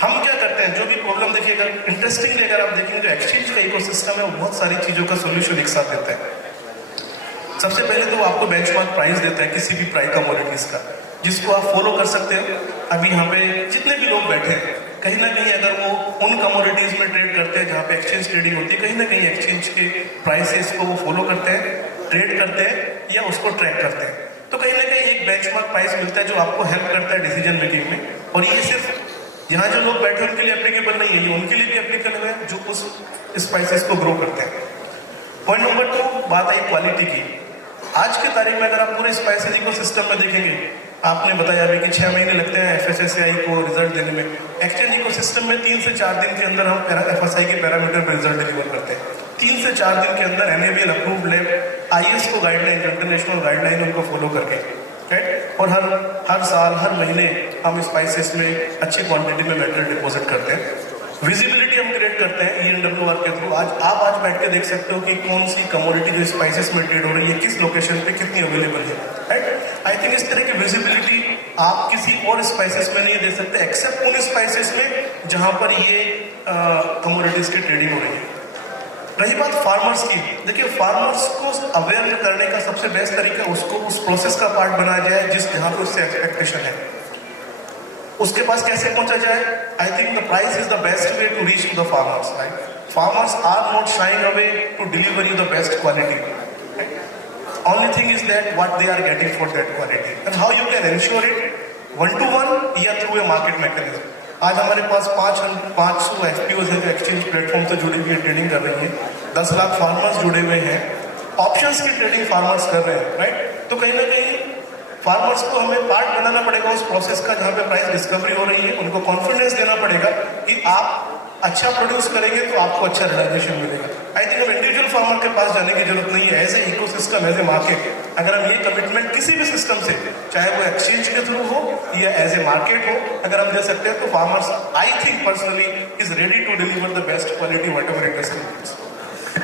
हम क्या करते हैं, जो भी प्रॉब्लम देखिएगा, इंटरेस्टिंगली अगर आप देखेंगे जो एक्सचेंज का इकोसिस्टम है वो बहुत सारी चीजों का सोल्यूशन एक साथ देता है। सबसे पहले तो वो आपको बेंचमार्क प्राइस देता है किसी भी प्राइस कमोडिटीज का, जिसको आप फॉलो कर सकते हो। अभी यहाँ पे जितने भी लोग बैठे हैं, कहीं ना कहीं अगर वो उन कमोडिटीज में ट्रेड करते हैं जहाँ पे एक्सचेंज ट्रेडिंग होती है, कहीं ना कहीं एक्सचेंज के प्राइसेस को वो फॉलो करते हैं, ट्रेड करते हैं या उसको ट्रैक करते हैं, तो कहीं ना कहीं एक बेंचमार्क प्राइस मिलता है जो आपको हेल्प करता है डिसीजन मेकिंग में। और ये सिर्फ यहाँ जो लोग बैठे उनके लिए एप्लीकेबल नहीं है, ये उनके लिए भी एप्लीकेबल है जो उस स्पाइसेस को ग्रो करते हैं। पॉइंट नंबर 2, बात आई क्वालिटी की। आज की तारीख में अगर आप पूरे स्पाइसेस इकोसिस्टम में देखेंगे, आपने बताया अभी कि 6 महीने लगते हैं FSSAI को रिजल्ट देने में। एक्सचेंज इकोसिस्टम में 3 से 4 दिन के अंदर हम FSI के पैरामीटर पर रिजल्ट डिलीवर करते हैं। 3 से 4 दिन के अंदर NABL approved lab ISO guideline, international guideline उनको फॉलो करके, राइट? और हर साल हर महीने हम स्पाइसेस में अच्छी क्वांटिटी में मेटल डिपॉजिट करते हैं। विजिबिलिटी हम क्रिएट करते हैं ENWR के थ्रू। आज बैठ के देख सकते हो कि कौन सी कमोडिटी जो स्पाइसेस में ट्रेड हो रही है, किस लोकेशन पे कितनी अवेलेबल है, राइट? आई थिंक इस तरह की विजिबिलिटी आप किसी और स्पाइसेस में नहीं दे सकते, एक्सेप्ट उन स्पाइसेस में जहां पर ये कमोडिटीज की ट्रेडिंग हो रही है। रही बात फार्मर्स की, देखिए फार्मर्स को अवेयर करने का सबसे बेस्ट तरीका उसको उस प्रोसेस का पार्ट बनाया जाए जिस जहां पर उससे एक्सपेक्टेशन है, उसके पास कैसे पहुंचा जाए। I think the price is the best way to reach to the farmers, right? farmers are not shying away to deliver you the best quality. Right? Only thing is that what they are getting for that quality and how you can ensure it one-to-one या through a market mechanism. आज हमारे पास 500 FPOs हैं जो exchange platform से जुड़ी हुई trading कर रही हैं, 10 लाख फार्मर्स जुड़े हुए हैं, ऑप्शंस की ट्रेडिंग फार्मर्स कर रहे हैं, राइट? तो कहीं ना कहीं फार्मर्स को हमें पार्ट बनाना पड़ेगा उस प्रोसेस का जहाँ पे प्राइस डिस्कवरी हो रही है, उनको कॉन्फिडेंस देना पड़ेगा कि आप अच्छा प्रोड्यूस करेंगे तो आपको अच्छा रिलाइजेशन मिलेगा। आई थिंक अब इंडिविजुअल फार्मर के पास जाने की जरूरत नहीं है, as a ecosystem, as a market, अगर हम ये कमिटमेंट किसी भी सिस्टम से, चाहे वो एक्सचेंज के थ्रू हो या एज ए मार्केट हो, अगर हम दे सकते हैं तो farmers, I think personally, is ready to deliver the best quality whatever it is.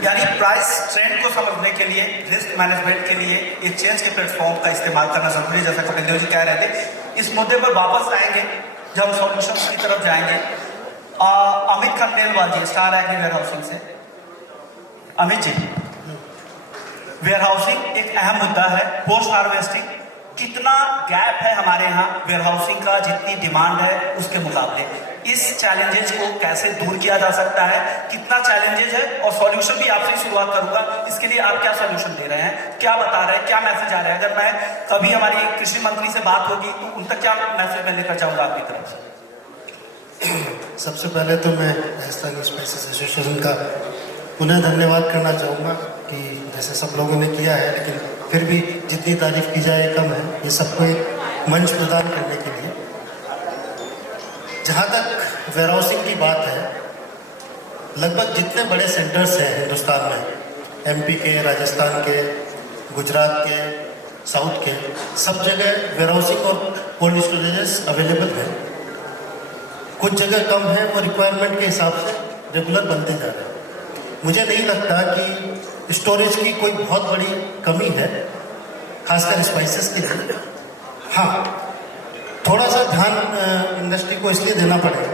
यानी प्राइस ट्रेंड को समझने के लिए, रिस्क मैनेजमेंट के लिए एक्सचेंज के प्लेटफॉर्म का इस्तेमाल करना जरूरी है, जैसा कपिल देव जी कह रहे थे। इस मुद्दे पर वापस आएंगे जब हम सॉल्यूशन की तरफ जाएंगे। अमित खंडेलवाल जी, स्टार एग्री वेयर हाउसिंग से। अमित जी, वेयर हाउसिंग एक अहम मुद्दा है, पोस्ट हार्वेस्टिंग कितना गैप है हमारे यहाँ वेयर हाउसिंग का, जितनी डिमांड है उसके मुकाबले, इस चैलेंजेस को कैसे दूर किया जा सकता है, कितना चैलेंजेस है, और सॉल्यूशन भी आपसे शुरुआत करूंगा। इसके लिए आप क्या सॉल्यूशन दे रहे हैं, क्या बता रहे हैं, क्या मैसेज आ रहा है? अगर मैं कभी हमारी कृषि मंत्री से बात होगी तो उन तक क्या मैसेज मैं लेकर जाऊंगा आपकी तरफ से? सबसे पहले तो मैं राजस्थान स्पाइसेस एसोसिएशन का पुनः धन्यवाद करना चाहूँगा कि जैसे सब लोगों ने किया है, लेकिन फिर भी जितनी तारीफ की जाए कम है, ये सबको एक मंच प्रदान करने के लिए। जहाँ तक वेयर हाउसिंग की बात है, लगभग जितने बड़े सेंटर्स हैं हिंदुस्तान में, एमपी के, राजस्थान के, गुजरात के, साउथ के, सब जगह वेयर हाउसिंग और कोल्ड स्टोरेजेस अवेलेबल हैं। कुछ जगह कम है, वो रिक्वायरमेंट के हिसाब से रेगुलर बनते जा रहे हैं। मुझे नहीं लगता कि स्टोरेज की कोई बहुत बड़ी कमी है, खासकर स्पाइसेस के लिए। हाँ, थोड़ा सा ध्यान इंडस्ट्री को इसलिए देना पड़ेगा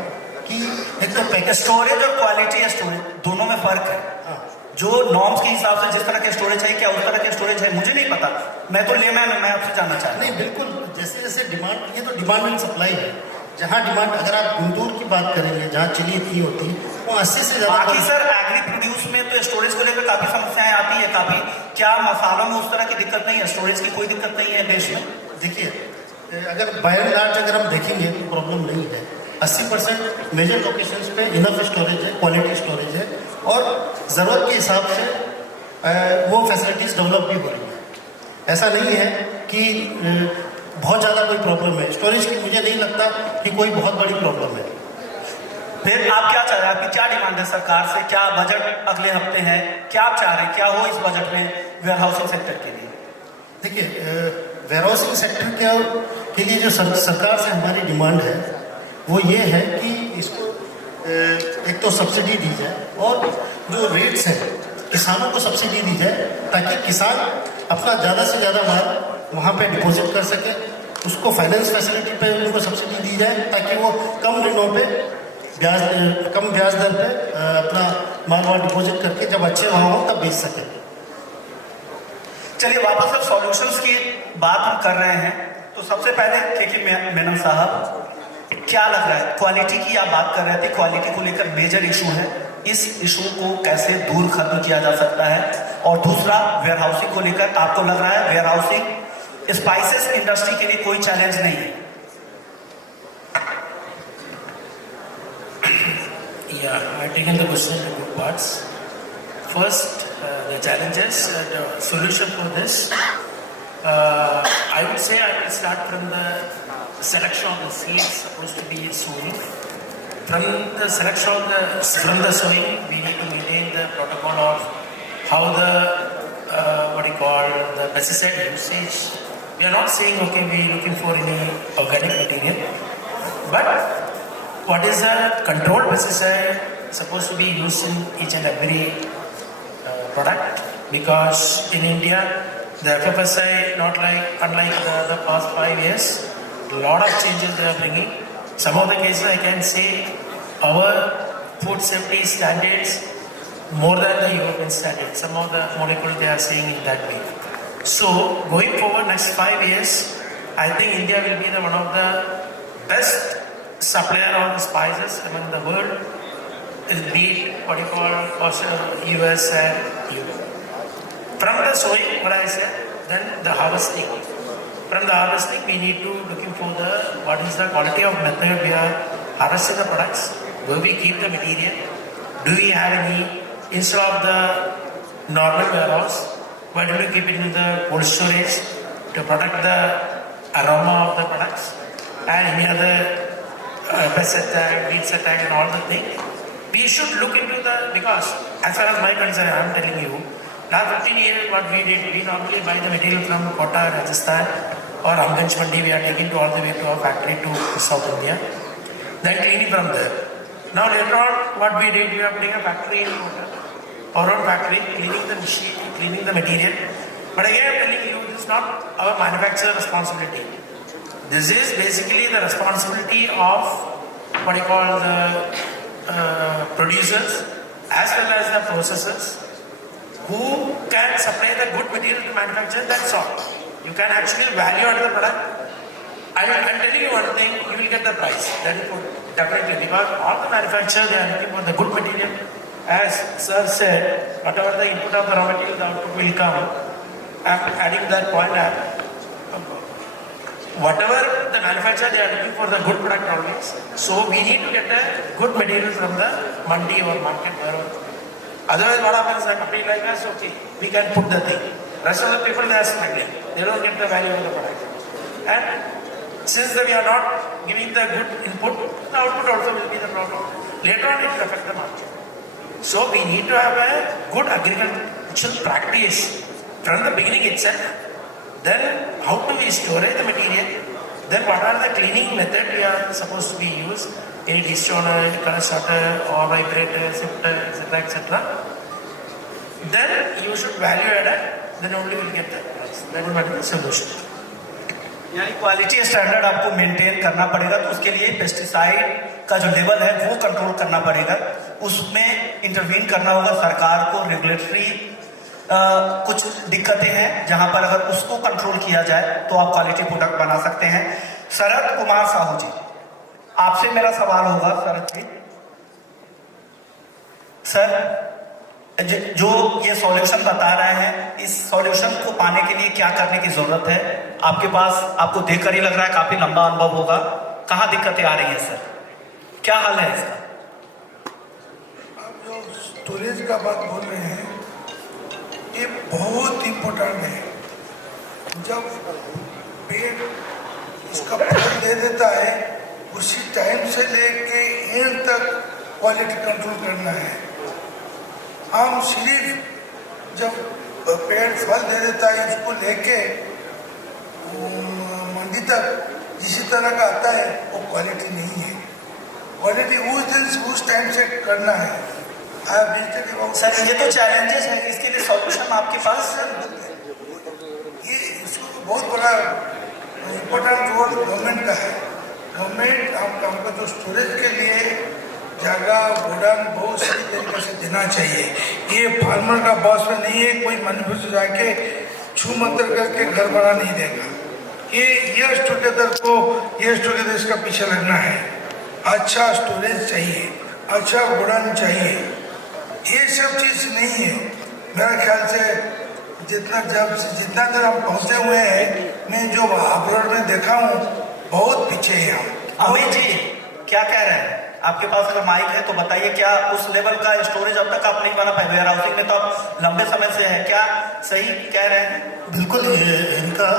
कि एक तो पैकेज, स्टोरेज और क्वालिटी या स्टोरेज दोनों में फर्क है। हाँ, जो नॉर्म्स के हिसाब से जिस तरह के स्टोरेज है, क्या उस तरह के स्टोरेज है, मुझे नहीं पता। मैं तो लेमैन हूं, मैं आपसे जानना चाहता हूं। नहीं, बिल्कुल, जैसे जैसे डिमांड, ये तो डिमांड एंड सप्लाई है। जहाँ डिमांड, अगर आप गुंटूर की बात करेंगे जहाँ चिली इतनी होती है, वो 80 से ज़्यादा। बाकी सर एग्री प्रोड्यूस में तो स्टोरेज को लेकर काफी समस्याएं आती है, काफी। क्या मसालों में उस तरह की दिक्कत नहीं है? स्टोरेज की कोई दिक्कत नहीं है देश में? देखिए, अगर बाय एंड लार्ज अगर हम देखेंगे तो प्रॉब्लम नहीं है। 80% मेजर लोकेशंस पे इनफ स्टोरेज है, क्वालिटी स्टोरेज है, और ज़रूरत के हिसाब से वो फैसिलिटीज़ डेवलप भी हो रही है। ऐसा नहीं है कि बहुत ज़्यादा कोई प्रॉब्लम है स्टोरेज की। मुझे नहीं लगता कि कोई बहुत बड़ी प्रॉब्लम है। फिर आप क्या चाह रहे हैं? आपकी क्या डिमांड है सरकार से? क्या बजट अगले हफ्ते है? क्या आप चाह रहे हैं, क्या हो इस बजट में वेयर हाउसिंग सेक्टर के लिए? देखिए, वेयर हाउसिंग सेक्टर के लिए जो सरकार से हमारी डिमांड है वो ये है कि इसको एक तो सब्सिडी दी जाए, और जो रेट्स हैं किसानों को सब्सिडी दी जाए, ताकि किसान अपना ज़्यादा से ज़्यादा माल वहाँ पे डिपॉजिट कर सके। उसको फाइनेंस फैसिलिटी पे उनको सब्सिडी दी जाए, ताकि वो कम ऋणों पे कम ब्याज दर पे अपना माल वहाँ डिपॉजिट करके जब अच्छे वहाँ हो तब बेच सके। चलिए वापस अब सॉल्यूशंस की बात हम कर रहे हैं, तो सबसे पहले के मेनन साहब, क्या लग रहा है? क्वालिटी की आप बात कर रहे थे, क्वालिटी को लेकर मेजर इशू है, इस इशू को कैसे दूर खत्म किया जा सकता है? और दूसरा, वेयर हाउसिंग को लेकर आपको लग रहा है वेयर हाउसिंग स्पाइसेस इंडस्ट्री के लिए कोई चैलेंज नहीं है? Yeah, I've taken the question into two parts. First, the challenges, the solution for this. I would say I will start from the selection of the seeds supposed to be sowing. From the selection of from the sowing, we need to maintain the protocol of how the the pesticide usage. We are not saying okay, we are looking for any organic material, but what is the controlled pesticide supposed to be used in each and every product? Because in India, the FFSI, unlike the past 5 years, a lot of changes they are bringing. Some of the cases I can say our food safety standards more than the European standards. Some of the molecules they are saying in that way. So going forward next 5 years, I think India will be one of the best supplier of spices among the world. be what you call US and Europe. From the sowing, what I said, then the harvesting. From the harvesting, we need to looking for what is the quality of method we are harvesting the products. Where we keep the material? Do we have any, instead of the normal warehouse, why do we keep it in the cold storage to protect the aroma of the products and any other pest attack, weeds attack and all the things? We should look into because as far as my concern, I am telling you, last 15 years what we did, we normally buy the material from Kota, Rajasthan or Ramganj Mandi, we are taking to all the way to our factory to South India, then cleaning from there. Now later on, what we did, we are putting a factory in Kota, our own factory, cleaning the machine, cleaning the material. But again, I am telling you, this is not our manufacturer responsibility. This is basically the responsibility of what you call the producers as well as the processors who can supply the good material to manufacture. That's all. You can actually value add the product. I'm telling you one thing, you will get the price. That is definitely, because all the manufacturers, they are looking for the good material. As sir said, whatever the input of the raw material, the output will come. I'm adding that point. Whatever the manufacturer, they are looking for the good product always. So we need to get a good material from the mandi or market. Otherwise, what happens? A company like us, okay, we can put the thing. Rest of the people, they are struggling. They don't get the value of the product. And since we are not giving the good input, the output also will be the problem. Later on, it will affect the market. So we need to have a good agricultural practice from the beginning itself. Then how do we store the material? Then what are the cleaning methods we are supposed to be used? Any destoner, any color sorter, or vibrator, sifter, etc., etc. Then you should value add. Then only will get the price. That is what is the solution. यानी quality standard आपको maintain करना पड़ेगा, तो उसके लिए pesticide का जो level है वो कंट्रोल करना पड़ेगा, उसमें इंटरवीन करना होगा सरकार को। रेगुलेटरी कुछ दिक्कतें हैं जहां पर अगर उसको कंट्रोल किया जाए तो आप क्वालिटी प्रोडक्ट बना सकते हैं। शरद कुमार साहू जी, आपसे मेरा सवाल होगा। शरद जी, सर जो ये सॉल्यूशन बता रहे हैं, इस सॉल्यूशन को पाने के लिए क्या करने की जरूरत है? आपके पास, आपको देखकर ही लग रहा है काफी लंबा अनुभव होगा। कहाँ दिक्कतें आ रही हैं सर, क्या हल है इसका? आप जो स्टोरेज का बात बोल रहे हैं, ये बहुत इम्पोर्टेंट है। जब पेड़ इसका फल दे देता है, उसी टाइम से लेके एंड तक क्वालिटी कंट्रोल करना है। हम सिर्फ जब पेड़ फल दे देता है, उसको लेके मंडी तक जिस तरह का आता है, वो क्वालिटी नहीं है। क्वालिटी उस दिन से उस टाइम से करना है। सर ये तो चैलेंजेस है, इसके लिए सॉल्यूशन आपके पास? ये इसको बहुत बड़ा इम्पोर्टेंट रोल गवर्नमेंट का है। गवर्नमेंट हमको जो स्टोरेज के लिए जगह गोडाउन बहुत सही तरीके से देना चाहिए। ये फार्मर का बॉस में नहीं है, कोई मैन्युफैक्चर जाके छू मंतर करके घर बना नहीं देगा। ये टुगेदर को इसका पीछे लगना है। अच्छा स्टोरेज चाहिए, अच्छा गोडाउन चाहिए, ये सब चीज़ नहीं है। मेरा ख्याल से जितना देर हम पहुँचे हुए हैं, मैं जो अपलोड में देखा हूँ, बहुत पीछे है हम। अमित जी क्या कह रहे हैं? आपके पास अगर माइक है तो बताइए, क्या उस लेवल का स्टोरेज अब तक आप नहीं बना पाए? वेयर हाउसिंग में तो आप लंबे समय से है, क्या सही कह रहे हैं? बिल्कुल, इनका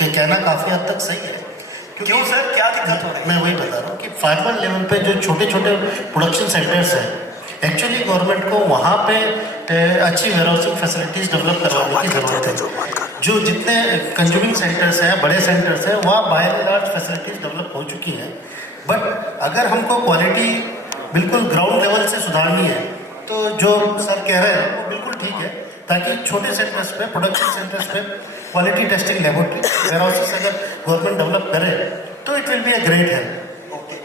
कहना काफ़ी हद तक सही है। क्यों सर, क्या दिक्कत हो रही है? मैं वही बता रहा हूँ कि फार्मर लेवल पे जो छोटे छोटे प्रोडक्शन सेंटर्स हैं, एक्चुअली गवर्नमेंट को वहाँ पे अच्छी वेयर हाउसिंग फैसिलिटीज़ डेवलप करवाने की ज़रूरत है। जो जितने कंज्यूमिंग सेंटर्स हैं, बड़े सेंटर्स हैं, वहाँ by and large facilities develop हो चुकी हैं। बट अगर हमको क्वालिटी बिल्कुल ग्राउंड लेवल से सुधारनी है, तो जो सर कह रहे हैं वो बिल्कुल ठीक है, ताकि छोटे सेंटर्स पे, प्रोडक्शन सेंटर्स पे quality testing laboratory warehouses अगर गवर्नमेंट डेवलप करे तो it will be a great help. Okay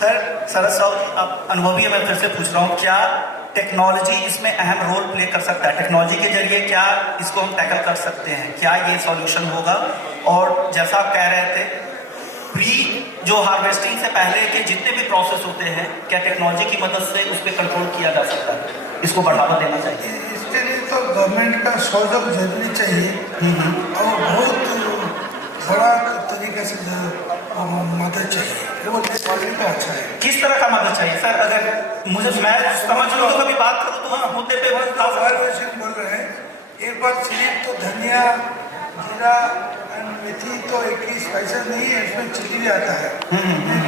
sir, Sharad साहब आप अनुभवी है, मैं फिर से पूछ रहा हूँ, क्या टेक्नोलॉजी इसमें अहम रोल प्ले कर सकता है? टेक्नोलॉजी के जरिए क्या इसको हम टैकल कर सकते हैं? क्या ये सॉल्यूशन होगा? और जैसा आप कह रहे थे, प्री जो हार्वेस्टिंग से पहले के जितने भी प्रोसेस होते हैं, क्या टेक्नोलॉजी की मदद से उस पर कंट्रोल किया जा सकता है? इसको बढ़ावा देना चाहिए। इसके लिए तो गवर्नमेंट का सहयोग जरूरी चाहिए और बहुत बड़ा तरीके से मदद चाहिए। वो तो अच्छा है। किस तरह का मदद चाहिए सर? अगर मुझे मैं समझ लो तो कभी बात करूँ तो मुद्दे पे बोल रहे हैं। एक बार सिर्फ तो धनिया, जीरा एंड मेथी तो 21 पैसा नहीं है, इसमें चिली भी आता है।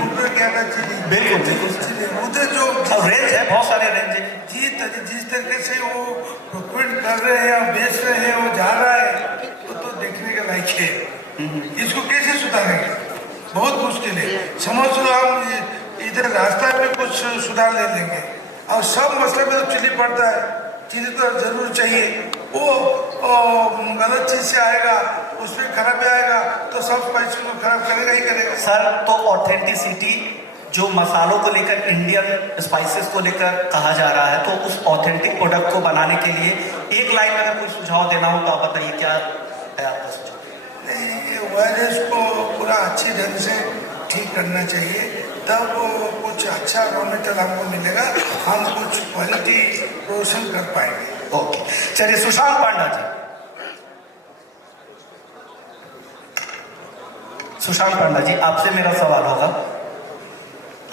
ऊपर क्या था चिली? बिल्कुल चिली उधर जो रेंज है, बहुत सारे रेंज है। जिस तरीके से वो प्रोक्योर कर रहे हैं या बेच रहे हैं, वो जा रहा है तो देखने का लायक है। इसको कैसे सुधारेंगे? बहुत मुश्किल है। समझ लो हम इधर रास्ता पे कुछ सुधार ले लेंगे और सब मसले में तो चिली पड़ता है। चिली तो जरूर चाहिए। वो गलत चीज से आएगा, उसमें खराबी आएगा तो सब स्पाइसी को खराब करेगा ही करेगा। सर तो ऑथेंटिसिटी जो मसालों को लेकर, इंडियन स्पाइसेस को लेकर कहा जा रहा है, तो उस ऑथेंटिक प्रोडक्ट को बनाने के लिए एक लाइन में अगर कोई सुझाव देना हो तो आप बताइए, क्या है आपका सुझाव? वायरस को पूरा अच्छी ढंग से ठीक करना चाहिए, तब कुछ अच्छा रॉ मेटेरियल हमको मिलेगा, हम कुछ क्वालिटी प्रोडक्शन कर पाएंगे। ओके, चलिए सुशांत पांडा जी। सुशांत पांडा जी, आपसे मेरा सवाल होगा,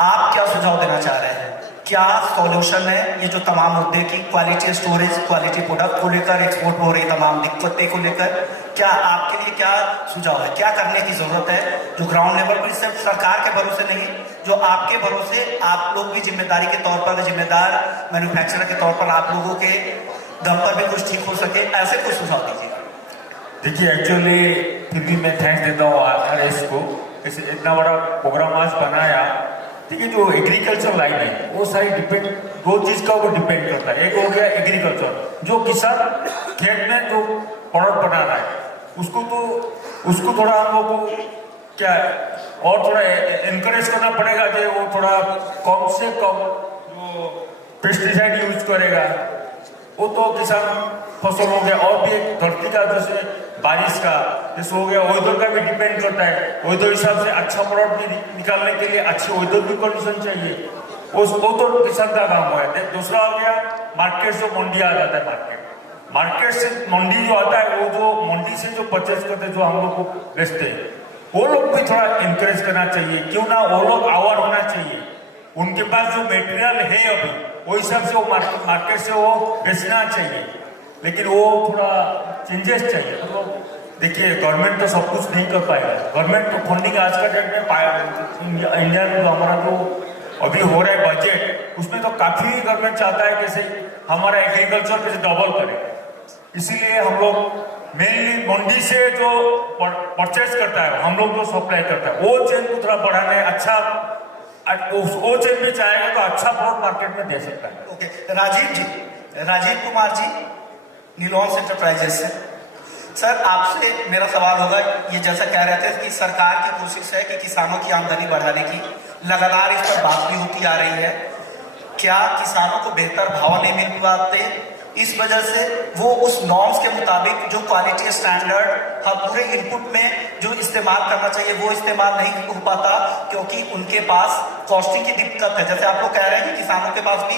आप क्या सुझाव देना चाह रहे हैं? क्या सॉल्यूशन है ये जो तमाम मुद्दे की क्वालिटी स्टोरेज, क्वालिटी प्रोडक्ट को लेकर, एक्सपोर्ट हो रही तमाम दिक्कतें को लेकर, क्या आपके लिए क्या सुझाव है? क्या करने की जरूरत है जो ग्राउंड लेवल पर, सिर्फ सरकार के भरोसे नहीं, जो आपके भरोसे, आप लोग भी जिम्मेदारी के तौर पर, जिम्मेदार मैन्युफैक्चरर के तौर पर आप लोगों के दम पर भी कुछ ठीक हो सके, ऐसे कुछ सुझाव दीजिएगा। देखिए, एक्चुअली फिर भी मैं थैंक्स देता हूँ RS को, इतना बड़ा प्रोग्राम आज बनाया। ठीक है, जो एग्रीकल्चर लाइन है वो सारी डिपेंड, दो चीज का वो डिपेंड करता है। एक हो गया एग्रीकल्चर, जो किसान खेत में जो प्रोडक्ट बना रहा है उसको थोड़ा हम लोग को क्या और थोड़ा एनकरेज करना पड़ेगा कि वो थोड़ा कम से कम जो पेस्टिसाइड यूज करेगा। वो तो किसान फसल हो गया, और भी एक धरती का जैसे बारिश का जैसे हो गया, वेदर का भी डिपेंड करता है। वेदर हिसाब से अच्छा प्रोडक्ट भी निकालने के लिए अच्छी वेदर की कंडीशन चाहिए, वो तो किसान का काम है। दूसरा हो गया मार्केट से मंडी आ जाता है। मार्केट से मंडी जो आता है, वो जो मंडी से जो परचेज करते हैं, जो हम लोग को बेचते हैं, वो लोग भी थोड़ा इंकरेज करना चाहिए। क्यों ना वो लोग अवेयर होना चाहिए, उनके पास जो मटेरियल है अभी वो हिसाब से वो मार्केट से वो बेचना चाहिए। लेकिन वो थोड़ा चेंजेस चाहिए। मतलब देखिए, गवर्नमेंट तो सब कुछ नहीं कर पाएगा। गवर्नमेंट तो फंडिंग आज का डेट में इंडिया में जो हमारा जो अभी हो रहा है बजट, उसमें तो काफी गवर्नमेंट चाहता है कैसे हमारा एग्रीकल्चर कैसे डबल करे। इसीलिए हम लोग मेनली मंडी से जो परचेज करता है, हम लोग जो सप्लाई करता है, वो चेन को थोड़ा बढ़ाने, अच्छा वो चेन भी चाहेगा तो अच्छा प्रोडक्ट मार्केट में दे सकता है। ओके, राजीव जी, राजीव कुमार जी, नीलॉन्स एंटरप्राइजेस से। सर आपसे मेरा सवाल होगा, ये जैसा कह रहे थे कि सरकार की कोशिश है कि किसानों की आमदनी बढ़ाने की, लगातार इस पर बात भी होती आ रही है। क्या किसानों को बेहतर भाव नहीं मिल पाते, इस वजह से वो उस नॉर्म्स के मुताबिक जो क्वालिटी स्टैंडर्ड पूरे इनपुट में जो इस्तेमाल करना चाहिए वो इस्तेमाल नहीं हो पाता, क्योंकि उनके पास कॉस्टिंग की दिक्कत है। जैसे आप लोग कह रहे हैं कि किसानों के पास भी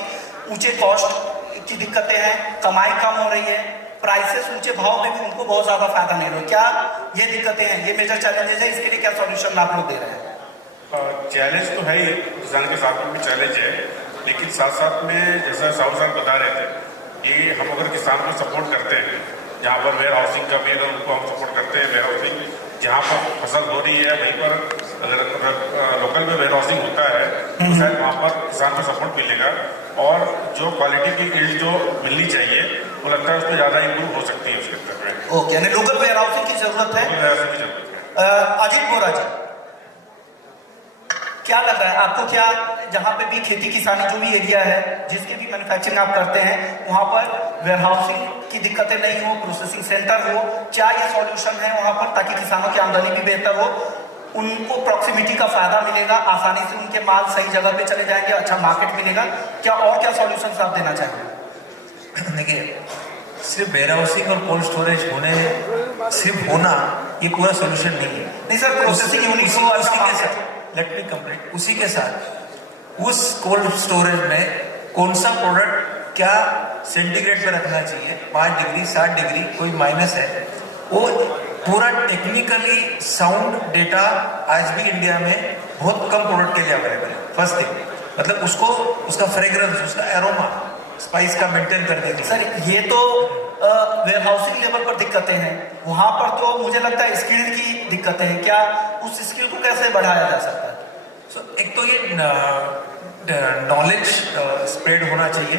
ऊंचे कॉस्ट की दिक्कतें हैं, कमाई कम हो रही है, प्राइसेस ऊंचे भाव में भी उनको बहुत ज्यादा फायदा नहीं हो रहा। क्या ये दिक्कतें हैं, ये मेजर चैलेंजेस है, इसके लिए क्या सॉल्यूशन आप लोग दे रहे हैं? चैलेंज तो है ही, किसान के साथ में भी चैलेंज है, लेकिन साथ साथ में जैसा साहू साहब बता रहे थे कि हम अगर किसान को सपोर्ट करते हैं, जहाँ पर वेयर हाउसिंग का भी अगर उनको हम सपोर्ट करते हैं, वेयर हाउसिंग जहाँ पर फसल हो रही है वहीं पर अगर लोकल में वेयर हाउसिंग होता है तो शायद वहाँ पर किसान को सपोर्ट मिलेगा और जो क्वालिटी की चीज जो मिलनी चाहिए वो लगता है उसको ज़्यादा इम्प्रूव हो सकती है उसके अंदर में। ओके, यानी लोकल वेयर हाउसिंग की जरूरत है। अजीत बोरा जी, क्या लग रहा है आपको, क्या जहाँ पे भी खेती किसानी जो भी एरिया है जिसके भी मैन्युफैक्चरिंग आप करते हैं वहाँ पर वेयर हाउसिंग की दिक्कतें नहीं हो, प्रोसेसिंग सेंटर हो, क्या ये सॉल्यूशन है वहाँ पर ताकि किसानों की आमदनी भी बेहतर हो, उनको प्रॉक्सिमिटी का फायदा मिलेगा, आसानी से उनके माल सही जगह पे चले जाएंगे, अच्छा मार्केट मिलेगा, क्या और क्या सॉल्यूशन आप देना चाहिए? देखिए, सिर्फ वेयर हाउसिंग और कोल्ड स्टोरेज सिर्फ होना ये पूरा सोल्यूशन नहीं है। नहीं sir, processing unit let me complete, उसी के साथ उस कोल्ड स्टोरेज में कौन सा प्रोडक्ट क्या सेंटीग्रेड पे रखना चाहिए, 5 डिग्री 7 डिग्री कोई माइनस है, वो पूरा टेक्निकली साउंड डेटा आज भी इंडिया में बहुत कम प्रोडक्ट के लिए अवेलेबल है। फर्स्ट थिंग, मतलब उसको उसका फ्रेग्रेंस, उसका एरोमा, स्पाइस का मेंटेन करने के लिए। सर ये तो वेयर हाउसिंग लेवल पर दिक्कतें हैं, वहां पर तो मुझे लगता है स्किल की दिक्कतें हैं, क्या उस स्किल को कैसे बढ़ाया जा सकता है? एक तो ये नॉलेज स्प्रेड होना चाहिए।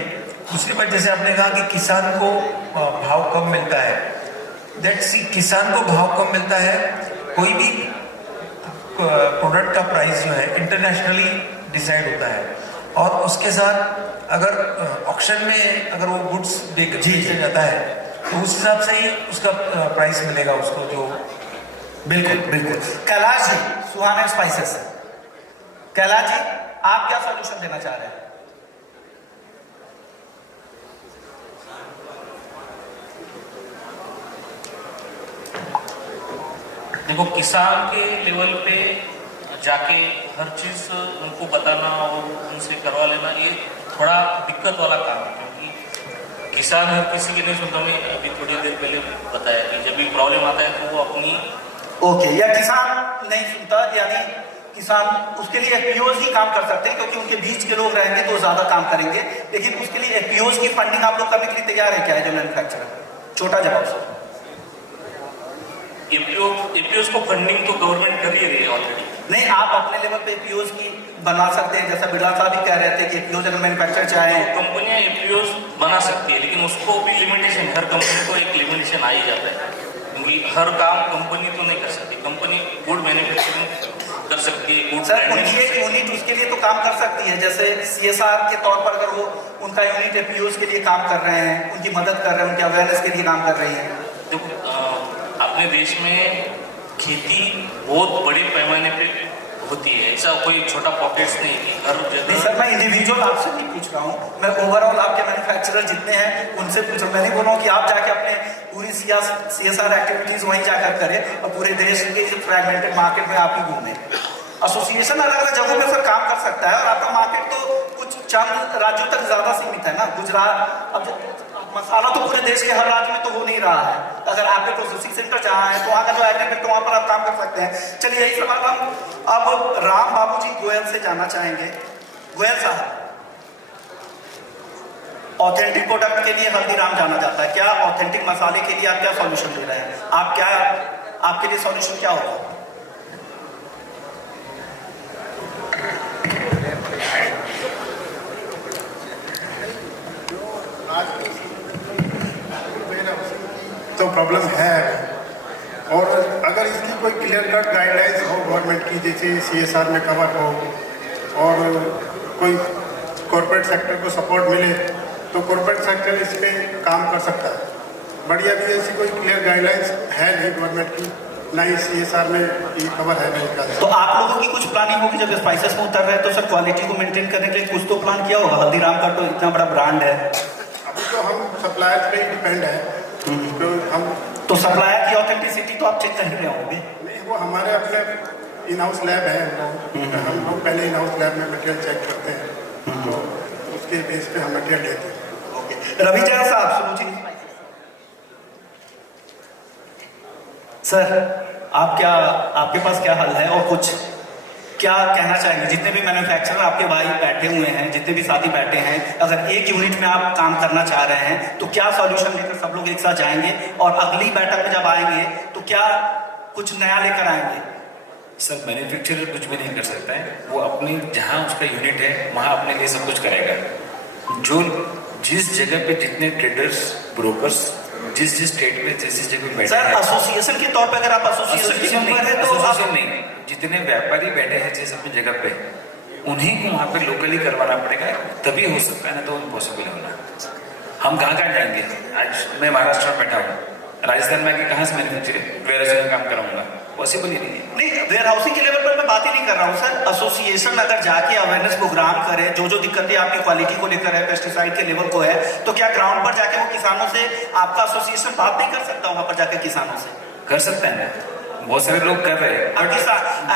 दूसरी बात, जैसे आपने कहा कि किसान को भाव कम मिलता है, दैट्स किसान को भाव कम मिलता है, कोई भी प्रोडक्ट का प्राइस जो है इंटरनेशनली डिसाइड होता है, और उसके साथ अगर ऑक्शन में अगर वो गुड्स बेचा जाता है तो उस हिसाब से ही उसका प्राइस मिलेगा उसको। जो बिल्कुल बिल्कुल। कैलाश जी, सुहाना स्पाइसेस, कैलाश जी आप क्या सॉल्यूशन देना चाह रहे हैं? देखो, किसान के लेवल पे जाके हर चीज उनको बताना और उनसे करवा लेना ये थोड़ा दिक्कत वाला काम है, क्योंकि किसान हर किसी की नहीं सुनता। मैं अभी थोड़ी देर पहले बताया कि जब भी प्रॉब्लम आता है तो वो अपनी या किसान नहीं सुनता, यानी किसान उसके लिए एफपीओज ही काम कर सकते हैं, क्योंकि उनके बीच के लोग रहेंगे तो ज्यादा काम करेंगे, लेकिन उसके लिए एफपीओज की फंडिंग आप लोग करने के लिए तैयार है क्या है जो मैन्युफैक्चरर? छोटा जवाब सर। एपीओज को फंडिंग तो गवर्नमेंट कर ही रही है ऑलरेडी। नहीं, आप अपने लेवल पे एपीओज की बना सकते हैं, जैसा बिरला साहब भी कह रहे थे कि एपीओज अगर मैन्युफैक्चर चाहे तो कंपनियां एपीओज बना सकती है, लेकिन उसको भी लिमिटेशन, हर कंपनी को एक लिमिटेशन आ ही जाता है, क्योंकि हर काम कंपनी तो नहीं कर सकती। कंपनी गुड मैन्युफैक्चरिंग कर सकती है, गुड सर उनकी एक यूनिट उसके लिए तो काम कर सकती है, जैसे सीएसआर के तौर पर अगर वो उनका यूनिट एपीओज के लिए काम कर रहे हैं, उनकी मदद कर रहे हैं, उनके अवेयरनेस के लिए काम कर रही है। देखो, अपने देश में खेती बहुत बड़े पैमाने पे होती है, ऐसा कोई छोटा पॉकेट्स नहीं है हर जगह। नहीं सर, मैं इंडिविजुअल आपसे नहीं पूछ रहा हूँ, मैं ओवरऑल आपके मैन्युफैक्चरर जितने हैं उनसे पूछ रहा हूँ। मैं नहीं बोल रहा हूँ कि आप जाके अपने पूरी सीएसआर एक्टिविटीज वहीं जाकर करें और पूरे देश के फ्रैगमेंटेड मार्केट में आप ही घूमें। एसोसिएशन अलग अलग जगहों पे सर काम कर सकता है, और आपका मार्केट तो कुछ चंद राज्यों तक ज्यादा सीमित है ना। गुजरात, अब मसाला तो पूरे देश के हर राज्य में तो हो नहीं रहा है, अगर आपके प्रोसेसिंग सेंटर जहाँ है तो वहाँ का जो एग्रीमेंट वहाँ पर आप काम कर सकते हैं। चलिए, यही सवाल हम अब राम बाबू जी गोयल से जानना चाहेंगे। गोयल साहब, ऑथेंटिक प्रोडक्ट के लिए हल्दीराम जाना जाता है, क्या ऑथेंटिक मसाले के लिए आप क्या सॉल्यूशन दे रहे हैं? आप क्या, आपके लिए सॉल्यूशन क्या होगा? तो प्रॉब्लम है, और अगर इसकी कोई क्लियर कट गाइडलाइंस हो गवर्नमेंट की, जैसे सीएसआर में कवर हो और कोई कॉर्पोरेट सेक्टर को सपोर्ट मिले तो कॉर्पोरेट सेक्टर इस पर काम कर सकता है। बढ़िया भी ऐसी कोई क्लियर गाइडलाइंस है नहीं गवर्नमेंट की, ना ही सीएसआर में ये कवर है नहीं। तो आप लोगों की कुछ प्लानिंग होगी जब स्पाइसेस में उतर रहे हैं तो सर क्वालिटी को मेंटेन करने के लिए कुछ तो प्लान किया होगा? हल्दीराम का तो इतना बड़ा ब्रांड है। अभी तो हम सप्लायर्स पे ही डिपेंड है, तो हम तो सप्लायर की ऑथेंटिसिटी तो आप चेक कर ही रहे होंगे। नहीं, वो हमारे अपने इन हाउस लैब है, हम लोग पहले इन हाउस लैब में मटेरियल चेक करते हैं, तो उसके बेस पे हम मटेरियल लेते हैं। ओके, रवि जैन साहब, सुरुचि सर, आप क्या, आपके पास क्या हल है और कुछ क्या कहना चाहेंगे? जितने भी मैन्युफैक्चरर आपके भाई बैठे हुए हैं, जितने भी साथी बैठे हैं, अगर एक यूनिट में आप काम करना चाह रहे हैं तो क्या सॉल्यूशन लेकर सब लोग एक साथ जाएंगे, और अगली बैठक में जब आएंगे तो क्या कुछ नया लेकर आएंगे? सर, मैन्युफैक्चरर कुछ भी नहीं कर सकता है, वो अपनी जहाँ उसका यूनिट है वहाँ अपने लिए सब कुछ करेगा। जो जिस जगह पे जितने ट्रेडर्स, ब्रोकर्स जिस स्टेट में जिस जगह बैठे सर, एसोसिएशन के तौर पे अगर आप एसोसिएशन के मेंबर है तो आप नहीं, जितने व्यापारी बैठे हैं जिस अपनी जगह पे, उन्हीं को वहाँ पे लोकली करवाना पड़ेगा, तभी हो सकता है, ना तो इम्पॉसिबल होना। हम कहाँ जाएंगे? आज मैं महाराष्ट्र में बैठा हूँ, राजस्थान में आके कहाँ से मैन्युफैक्चरिंग वेयर में काम कराऊंगा? पॉसिबल ही नहीं है। नहीं, वेयर हाउसिंग के लेवल पर मैं बात ही नहीं कर रहा हूँ सर। एसोसिएशन अगर जाके अवेयरनेस प्रोग्राम करे, जो जो दिक्कतें आपकी क्वालिटी को लेकर है, पेस्टिसाइड के लेवल को है, तो क्या ग्राउंड पर जाके वो किसानों से, आपका एसोसिएशन बात नहीं कर सकता वहां पर जाकर किसानों से? कर सकता है ना, बहुत सारे लोग कर रहे हैं।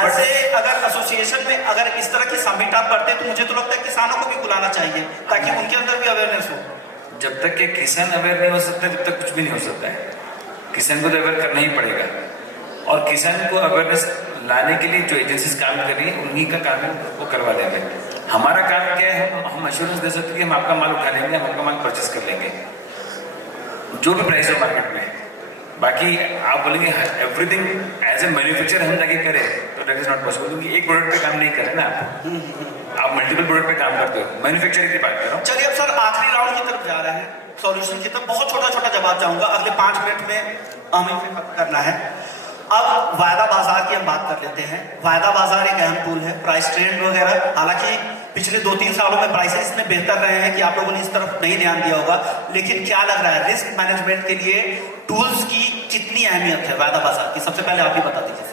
ऐसे अगर एसोसिएशन में अगर इस तरह की समिट आप करते हैं तो मुझे तो लगता है किसानों को भी बुलाना चाहिए ताकि उनके अंदर भी अवेयरनेस हो। जब तक कि किसान अवेयर नहीं हो सकता तब तक कुछ भी नहीं हो सकता है। किसान को तो अवेयर करना ही पड़ेगा, और किसान को अवेयरनेस लाने के लिए जो एजेंसीज काम कर रही है उन्हीं का काम है, वो करवा देंगे। हमारा काम क्या है, हम एश्योरेंस दे सकते हैं कि हम आपका माल उठा लेंगे, हम आपका माल परचेस कर लेंगे जो भी प्राइस हो मार्केट में। बाकी आप बोलेंगे एवरीथिंग एज ए मैन्युफैक्चरर हम जाके करें तो दैट इज नॉट पॉसिबल, क्योंकि एक प्रोडक्ट पे काम नहीं करें ना आप मल्टीपल प्रोडक्ट पे काम करते हो। मैन्युफैक्चरिंग की बात कर रहा हूँ। चलिए अब सर आखिरी राउंड की तरफ जा रहे हैं, सॉल्यूशन की तरफ। बहुत छोटा छोटा जवाब चाहूंगा, अगले 5 मिनट में हमें करना है। अब वायदा बाजार की हम बात कर लेते हैं। वायदा बाजार एक अहम टूल है, प्राइस ट्रेंड वगैरह। हालांकि पिछले 2-3 सालों में प्राइसेस इतने बेहतर रहे हैं कि आप लोगों ने इस तरफ नहीं ध्यान दिया होगा, लेकिन क्या लग रहा है रिस्क मैनेजमेंट के लिए टूल्स की कितनी अहमियत है वायदा बाजार की? सबसे पहले आप ही बता दीजिए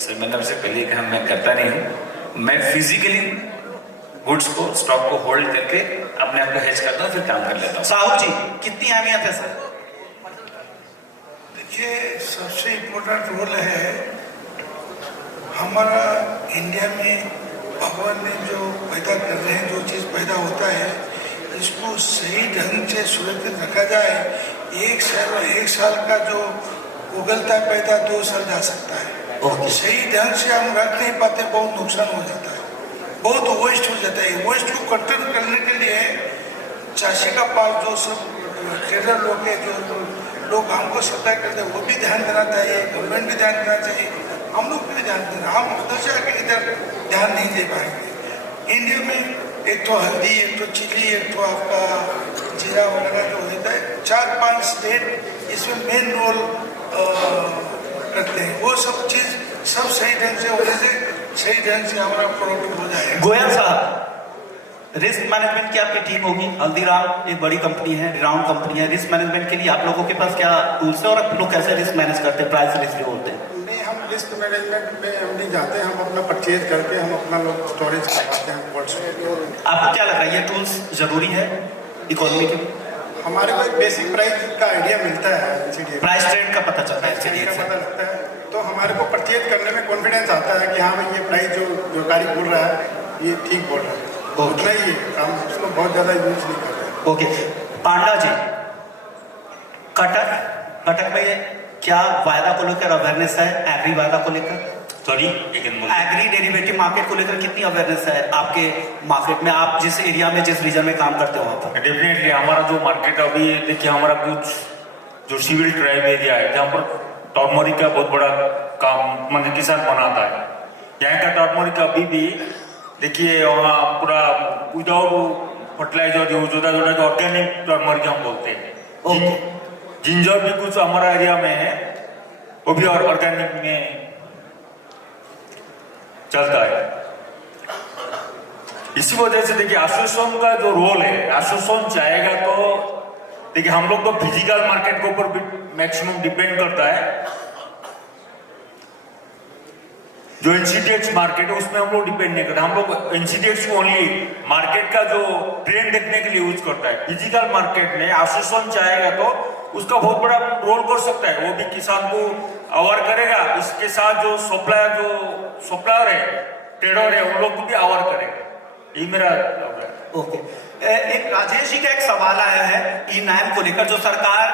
सर। मैंने आपसे पहले कहा मैं करता नहीं हूँ, मैं फिजिकली गुड्स को स्टॉक को होल्ड करके अपने आप को हेज करता हूँ, फिर काम कर लेता हूँ। साहू जी कितनी अहमियत है सर? देखिए सबसे इम्पोर्टेंट रोल है हमारा इंडिया में भगवान ने जो पैदा कर रहे हैं, जो चीज़ पैदा होता है इसको सही ढंग से सुरक्षित रखा जाए। एक साल का जो उगलता है पैदा 2 साल जा सकता है। सही ढंग से हम रख नहीं पाते, बहुत नुकसान हो जाता है, बहुत वेस्ट हो जाता है। वेस्ट को कंट्रोल करने के लिए चाषी का पास जो सब ट्रेडर लोग हैं, जो लोग हमको सप्लाई करते हैं, वो भी ध्यान देना चाहिए, गवर्नमेंट भी ध्यान देना चाहिए, हम लोग भी ध्यान देना। हम उधर से आके इधर ध्यान नहीं दे पाएंगे। इंडिया में एक तो हल्दी, एक तो चिली, एक तो आपका जीरा वगैरह जो होता है, 4-5 स्टेट इसमें मेन रोल करते हैं। वो सब चीज़ सब सही ढंग से होने से सही ढंग से हमारा प्रोडक्ट हो जाएगा। गोयल साहब, रिस्क मैनेजमेंट की आपकी टीम होगी, हल्दीराम एक बड़ी कंपनी है, रिनाउंड कंपनी है, रिस्क मैनेजमेंट के लिए आप लोगों के पास क्या टूल्स है और आप लोग कैसे रिस्क मैनेज करते हैं, प्राइस रिस्क जो होते हैं? नहीं, हम रिस्क मैनेजमेंट में हम नहीं जाते, हम अपना परचेज करके हम अपना लोग स्टोरेज करवाते हैं कोल्ड स्टोरेज। आपको क्या लग रहा है ये टूल्स जरूरी है इकोनॉमी के? हमारे को एक बेसिक प्राइस का आइडिया मिलता है, प्राइस ट्रेंड का पता चलता है, पता लगता है, तो हमारे को परचेज करने में कॉन्फिडेंस आता है कि हाँ भाई ये प्राइस जो व्यापारी बोल रहा है ये ठीक बोल रहा है। उतना ही है, हम उसको बहुत ज्यादा यूज नहीं कर रहे। ओके, पांडा जी, कटक में क्या वायदा को लेकर अवेयरनेस है? एग्री वायदा को लेकर, सॉरी एग्री डेरिवेटिव मार्केट को लेकर कितनी अवेयरनेस है आपके मार्केट में? आप जिस एरिया में, जिस रीजन में काम करते हो वहाँ पर? डेफिनेटली हमारा जो मार्केट अभी देखिए, हमारा कुछ जो सिविल ट्राइब एरिया है जहाँ पर टर्मरिक का बहुत बड़ा काम मतलब किसान बनाता है, यहाँ का टर्मरिक अभी भी देखिए वहाँ पूरा विदाउट फर्टिलाइजर यूज होता है, जो ऑर्गेनिक टर्मरिक हम बोलते हैं। जिंजर भी कुछ हमारा एरिया में है, वो भी ऑर्गेनिक में चलता है। इसी वजह से देखिए एसोसिएशन का जो रोल है, एसोसिएशन चाहेगा तो देखिए हम लोग तो फिजिकल मार्केट के ऊपर भी मैक्सिमम डिपेंड करता है। जो एनसीडीएक्स मार्केट है उसमें हम लोग डिपेंड नहीं करते, हम लोग एनसीडीएक्स को ओनली मार्केट का जो ट्रेंड देखने के लिए यूज करता है। फिजिकल मार्केट में एसोसिएशन चाहेगा तो उसका बहुत बड़ा रोल कर सकता है, वो भी किसान को अवेयर करेगा, इसके साथ जो सप्लायर है, ट्रेडर है, उन लोग को भी अवेयर करेगा। ये मेरा ओके, एक राजेश जी का एक सवाल आया है ई-नाम को लेकर, जो सरकार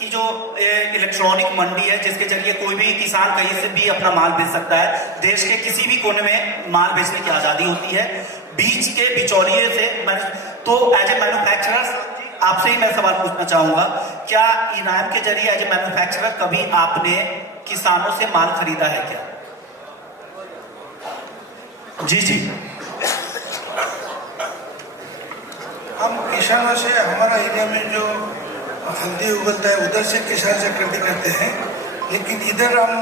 की जो इलेक्ट्रॉनिक मंडी है जिसके जरिए कोई भी किसान कहीं से भी अपना माल बेच सकता है, देश के किसी भी कोने में माल बेचने की आजादी होती है, बीच के बिचौलिए से। तो एज ए मैन्युफैक्चरर आपसे ही मैं सवाल पूछना चाहूंगा, क्या ई-नाम के जरिए एज ए मैन्युफैक्चरर कभी आपने किसानों से माल खरीदा है क्या? जी हम किसानों से, हमारा एरिया में जो हल्दी उगलता है उधर से किसान से खरीदी करते हैं, लेकिन इधर हम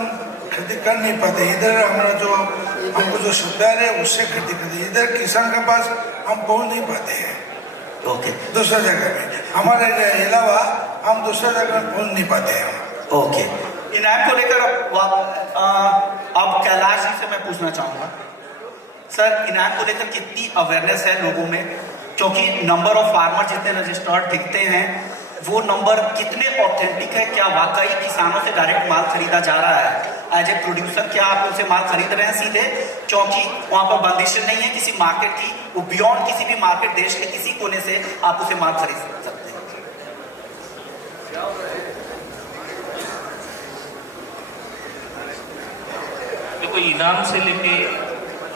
खरीदी कर नहीं पाते। इधर हमारा जो हमको जो सप्लायर है उससे खरीदी करते हैं, इधर किसान के पास हम पहुंच नहीं पाते हैं। ओके, दूसरा जगह में हमारे अलावा हम दूसरा जगह पहुंच नहीं पाते हैं। ओके, ई-नाम को लेकर अब कैलाश जी से मैं पूछना चाहूंगा, सर ई-नाम को लेकर कितनी अवेयरनेस है लोगों में? क्योंकि नंबर ऑफ फार्मर जितने रजिस्टर्ड दिखते हैं वो नंबर कितने ऑथेंटिक है? क्या वाकई किसानों से डायरेक्ट माल खरीदा जा रहा है? एज ए प्रोड्यूसर क्या आप उनसे माल खरीद रहे हैं सीधे, क्योंकि वहां पर बंदिशें नहीं है किसी मार्केट की, वो बियॉन्ड किसी भी मार्केट देश के किसी कोने से आप उसे माल खरीद सकते हैं। देखो इनाम से लेके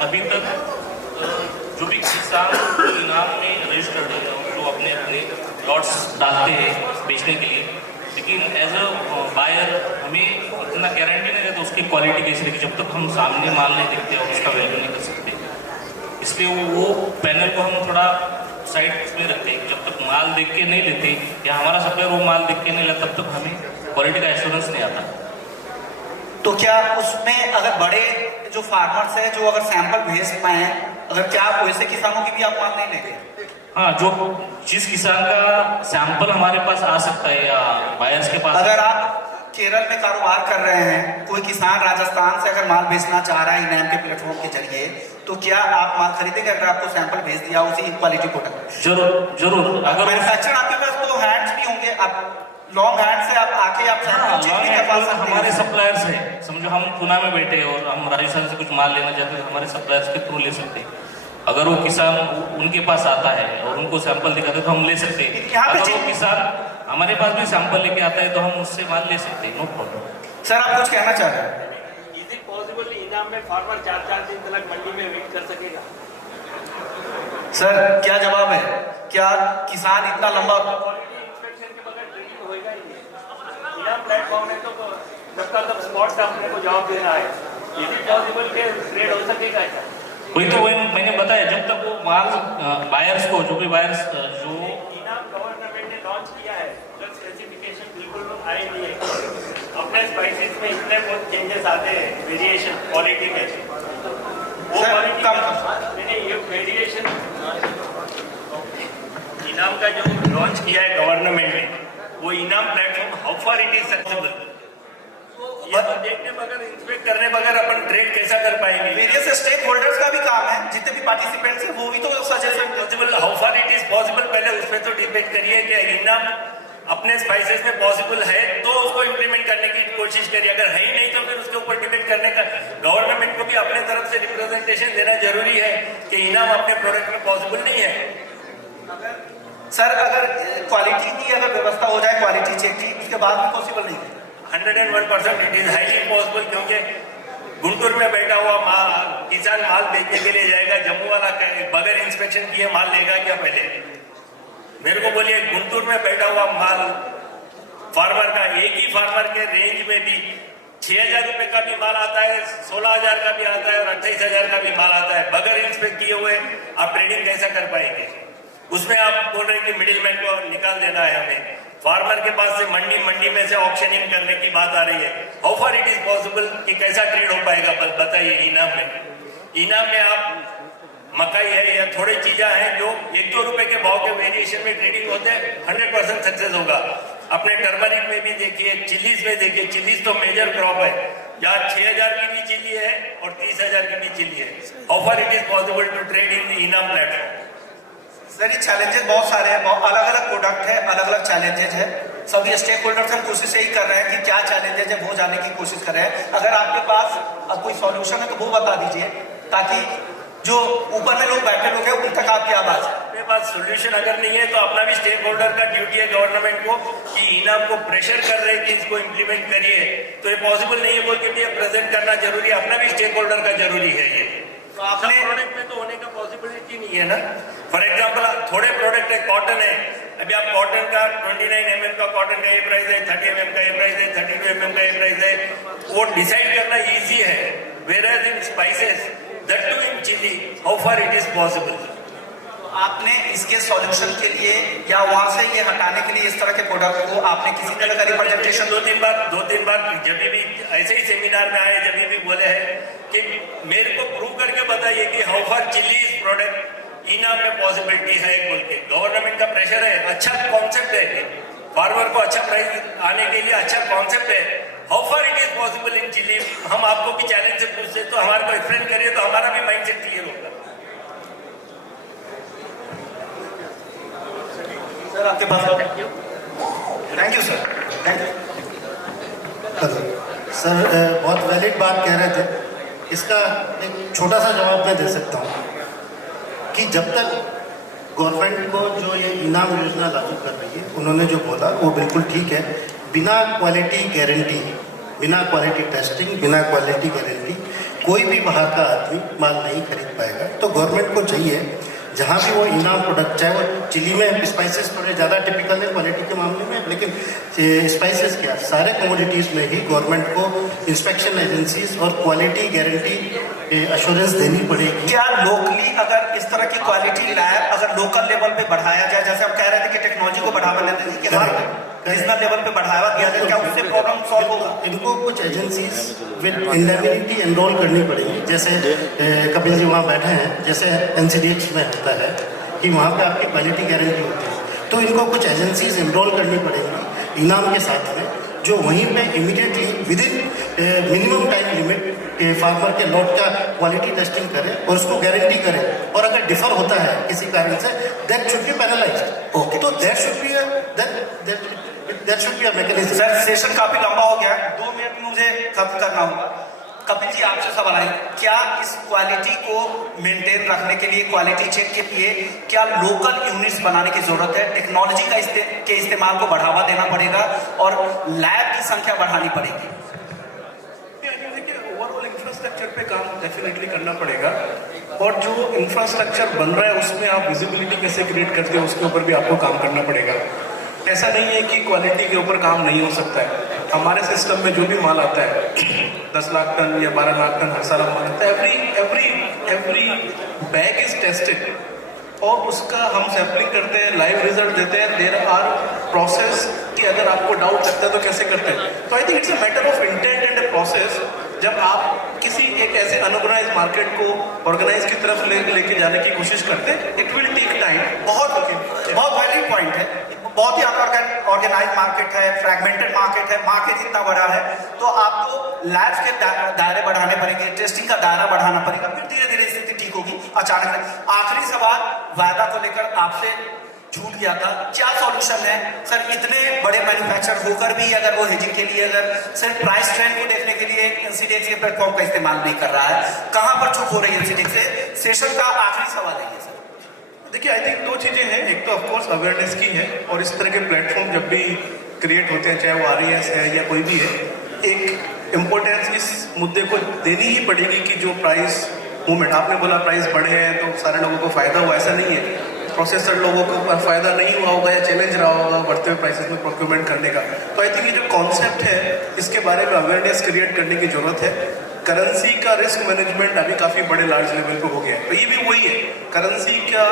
अभी तक जो भी किसान इनाम में रजिस्टर्ड है, जो अपने अपने लॉट्स डालते हैं बेचने के लिए, लेकिन एज अ बायर हमें इतना गारंटी नहीं रहता उसकी क्वालिटी कैसी रहेगी जब तक हम सामने माल नहीं देखते और उसका वैल्यू नहीं कर सकते। इसलिए वो पैनल को हम थोड़ा साइड में रखते हैं, जब तक माल देख के नहीं लेते या हमारा सप्लायर वो माल देख के नहीं लेता तब तक हमें क्वालिटी का एश्योरेंस नहीं आता। तो क्या उसमें अगर बड़े जो फार्मर्स है जो अगर सैंपल भेज पाए, अगर क्या आप वैसे किसानों की भी आप माल नहीं लेंगे? हाँ, जो जिस किसान का सैंपल हमारे पास आ सकता है या बायर्स के पास, अगर आप केरल में कारोबार कर रहे हैं, कोई किसान राजस्थान से अगर माल बेचना चाह रहा है इनाम के प्लेटफॉर्म के जरिए, तो क्या आप माल खरीदेंगे अगर आपको सैंपल भेज दिया उसी क्वालिटी प्रोडक्ट? जरूर जरूर। अगर मैन्युफैक्चर आपके पास तो हैंड्स भी होंगे, आप लॉन्ग हैंड से आप आके आप हमारे सप्लायर्स है, समझो हम पुणे में बैठे हैं और हम राजस्थान से कुछ माल लेना चाहते हैं, हमारे सप्लायर्स के थ्रू ले सकते हैं। अगर वो किसान उनके पास आता है और उनको सैंपल दिखाते हैं तो हम ले सकते हैं। अगर वो किसान हमारे पास भी सैंपल लेके आता है तो हम उससे माल ले सकते हैं, नो प्रॉब्लम। सर आप कुछ कहना चाह रहे हैं? इज इट पॉसिबल इनाम में फार्मर 4-4 दिन तक मंडी में वेट कर सकेगा? सर क्या जवाब है? क्या किसान इतना लंबा इंस्पेक्शन के बगैर ट्रेडिंग होएगा ही नहीं? इनाम प्लेटफॉर्म है तो जब तक स्पॉट का अपने को जवाब देना है, इज इट पॉसिबल के ट्रेड हो सकेगा ऐसा? वही तो वही मैंने बताया, जब तक वो माल बायर्स को जो भी बायर्स जो इनाम गवर्नमेंट ने लॉन्च किया है, जब स्पेसिफिकेशन बिल्कुल आए नहीं है, अपने स्पाइसेस में इतने बहुत चेंजेस आते हैं, वेरिएशन क्वालिटी में, वो क्वालिटी मैंने ये वेरिएशन इनाम का जो लॉन्च किया है गवर्नमेंट ने, वो इनाम platform how far it is successful, ये तो देखने बगैर इंस्पेक्ट करने बगैर अपन ट्रेड कैसा कर पाएंगे? वेरियस स्टेक होल्डर्स का भी काम है, जितने भी पार्टिसिपेंट्स हैं वो भी तो suggestion possible, how far it is possible, पहले उसमें तो डिबेट करिए कि इनाम अपने स्पाइसेस में पॉसिबल है तो उसको इम्प्लीमेंट करने की कोशिश करिए, अगर है ही नहीं तो फिर उसके ऊपर डिबेट करने का गवर्नमेंट को भी अपने तरफ से रिप्रेजेंटेशन देना जरूरी है कि इनाम अपने प्रोडक्ट में पॉसिबल नहीं है। सर अगर क्वालिटी की अगर व्यवस्था हो जाए, क्वालिटी चेक की, उसके बाद भी पॉसिबल नहीं है? 101% इट इज हाईली इम्पॉसिबल, क्योंकि गुंटूर में बैठा हुआ किसान माल बेचने के लिए जाएगा, जम्मू वाला बगैर इंस्पेक्शन किए माल लेगा क्या? पहले मेरे को बोलिए, गुंटूर में बैठा हुआ माल फार्मर का, एक ही फार्मर के रेंज में भी 6,000 रुपए का भी माल आता है, 16,000 का भी आता है और 28,000 का भी माल आता है, बगैर इंस्पेक्ट किए हुए आप ट्रेडिंग कैसा कर पाएंगे? उसमें आप बोल रहे हैं कि मिडिल मैन को निकाल देना है हमें, फार्मर के पास से मंडी में से ऑक्शनिंग करने की बात आ रही है। How far it is possible कि कैसा ट्रेड हो पाएगा बताइए? इनाम में आप मकाई है या थोड़ी चीजें हैं जो 1-2 रुपए के भाव के वेरिएशन में ट्रेडिंग होते हैं, 100% सक्सेस होगा। अपने टर्मरिक में भी देखिए, चिलीज में देखिए, चिलीज तो मेजर क्रॉप है, जहाँ 6,000 की भी चिली है और 30,000 की भी चिली है। How far it is possible to trade in eNAM platform? Sir ये चैलेंजेस बहुत सारे हैं, अलग अलग प्रोडक्ट है, अलग अलग चैलेंजेस है, सभी स्टेक होल्डर्स हम कोशिश यही कर रहे हैं कि क्या चैलेंजेस है वो जानने की कोशिश कर रहे हैं। अगर आपके पास अब कोई सॉल्यूशन है तो वो बता दीजिए, ताकि जो ऊपर में लोग बैठे लोग हैं उन तक आपकी आवाज है। अपने पास सोल्यूशन अगर नहीं है तो अपना भी स्टेक होल्डर का ड्यूटी है गवर्नमेंट को कि इनाम को प्रेशर कर रहे हैं कि इसको इम्प्लीमेंट करिए, तो ये पॉसिबल नहीं है बोल के प्रेजेंट करना जरूरी है, अपना भी स्टेक होल्डर का जरूरी है। ये तो अपने प्रोडक्ट में तो होने का पॉसिबिलिटी नहीं है ना। फॉर एग्जाम्पल थोड़े प्रोडक्ट है, कॉटन है, अभी आप कॉटन का 29 mm का कॉटन का ये प्राइस है, 30 mm का ये प्राइस है, 32 mm का ये प्राइस है, वो डिसाइड करना इजी है। Where in spices that too in chilli, how far it is possible? आपने इसके सॉल्यूशन के लिए या वहां से ये हटाने के लिए इस तरह के प्रोडक्ट को आपने किसी तरह का रिप्रेजेंटेशन? दो तीन बार जब भी ऐसे ही सेमिनार में आए, जब भी बोले हैं कि मेरे को प्रूव करके बताइए कि how far chilli is product eNAM में पॉसिबिलिटी है बोल के। गवर्नमेंट का प्रेशर है, अच्छा कॉन्सेप्ट है, फार्मर को अच्छा प्राइस आने के लिए अच्छा कॉन्सेप्ट है। How far it is possible in chilli? हम आपको भी चैलेंज से पूछते तो हमारे को एक्सप्लेन करिए तो हमारा भी माइंडसेट क्लियर होगा। सर आपके पास thank you sir, thank you sir. बहुत वैलिड बात कह रहे थे। इसका एक छोटा सा जवाब मैं दे सकता हूँ कि जब तक गवर्नमेंट को जो ये इनाम योजना लागू कर रही है, उन्होंने जो बोला वो बिल्कुल ठीक है। बिना क्वालिटी गारंटी, बिना क्वालिटी टेस्टिंग, बिना क्वालिटी गारंटी कोई भी बाहर का आदमी माल नहीं खरीद पाएगा। तो गवर्नमेंट को चाहिए जहाँ भी वो इनाम प्रोडक्ट, चाहे वो चिली में स्पाइसेस थोड़े ज़्यादा टिपिकल है क्वालिटी के मामले में, लेकिन स्पाइसेस क्या सारे कमोडिटीज़ में ही गवर्नमेंट को इंस्पेक्शन एजेंसीज और क्वालिटी गारंटी एश्योरेंस देनी पड़ेगी। क्या लोकली अगर इस तरह की क्वालिटी लैब अगर लोकल लेवल पे बढ़ाया जाए, जैसे हम कह रहे थे कि टेक्नोलॉजी को बढ़ावा देते हैं कि हर रीजनल लेवल पे बढ़ावा दिया जाए, क्या उससे प्रॉब्लम सॉल्व होगा? इनको कुछ एजेंसीज विद इंडेमिनिटी एनरोल करनी पड़ेगी। जैसे कपिल जी वहाँ बैठे हैं, जैसे NCDH में होता है कि वहाँ पे आपकी क्वालिटी गारंटी होती है, तो इनको कुछ एजेंसीज एनरोल करनी पड़ेगी इनाम के साथ में, जो वहीं पे immediately with in minimum time limit farmer के लॉट का क्वालिटी टेस्टिंग करें और उसको गारंटी करें, और अगर डिफर होता है किसी कारण से that should be penalised. Okay, तो that should be a mechanism. Sir session काफी लंबा हो गया है, 2 मिनट में मुझे खत्म करना होगा। कपिल जी आपसे सवाल है, क्या इस क्वालिटी को मेंटेन रखने के लिए, क्वालिटी चेक के लिए क्या लोकल यूनिट्स बनाने की जरूरत है? टेक्नोलॉजी का के इस्तेमाल को बढ़ावा देना पड़ेगा और लैब की संख्या बढ़ानी पड़ेगी? देखिए, ओवरऑल इंफ्रास्ट्रक्चर पे काम डेफिनेटली करना पड़ेगा, और जो इंफ्रास्ट्रक्चर बन रहा है उसमें आप विजिबिलिटी कैसे क्रिएट करते हो उसके ऊपर भी आपको काम करना पड़ेगा। ऐसा नहीं है कि क्वालिटी के ऊपर काम नहीं हो सकता है। हमारे सिस्टम में जो भी माल आता है 10 लाख टन या 12 लाख टन हर साल माल आता है, एवरी बैग इज टेस्टेड और उसका हम सैम्पलिंग करते हैं, लाइव रिजल्ट देते हैं। देयर आर प्रोसेस कि अगर आपको डाउट लगता है तो कैसे करते हैं। तो I think it's a matter of intent and a process. जब आप किसी एक ऐसे अनऑर्गेनाइज मार्केट को ऑर्गेनाइज की तरफ लेके जाने की कोशिश करते हैं, इट विल टेक टाइम। बहुत वैलिड पॉइंट है। बहुत ही ऑर्गेनाइज मार्केट है, फ्रैगमेंटेड मार्केट है, मार्केट इतना बड़ा है, तो आपको लैब्स के दायरे बढ़ाने पड़ेंगे, टेस्टिंग का दायरा बढ़ाना पड़ेगा, फिर धीरे धीरे स्थिति ठीक होगी। अचानक आखिरी सवाल वायदा को लेकर आपसे छूट गया था, क्या सॉल्यूशन है सर? इतने बड़े मैन्युफैक्चर होकर भी अगर वो हेजिंग के लिए अगर सिर्फ प्राइस ट्रेंड को देखने के लिए NCDX के प्लेटफॉर्म का इस्तेमाल नहीं कर रहा है, कहां पर चूक हो रही है NCDX से? सेशन का आखिरी सवाल है सर। देखिए, आई थिंक 2 चीजें हैं। एक तो ऑफकोर्स अवेयरनेस की है, और इस तरह के प्लेटफॉर्म जब भी क्रिएट होते हैं, चाहे वो RES है या कोई भी है, एक इम्पोर्टेंस इस मुद्दे को देनी ही पड़ेगी कि जो प्राइस मूवमेंट, आपने बोला प्राइस बढ़े हैं तो सारे लोगों को फायदा हुआ, ऐसा नहीं है। प्रोसेसर लोगों को फायदा नहीं हुआ होगा या चैलेंज रहा होगा बढ़ते हुए प्राइसेस में प्रोक्योरमेंट करने का। तो आई थिंक ये जो कॉन्सेप्ट है इसके बारे में अवेयरनेस क्रिएट करने की जरूरत है। करेंसी का रिस्क मैनेजमेंट अभी काफी बड़े लार्ज लेवल पे हो गया है, तो ये भी वही है। करेंसी का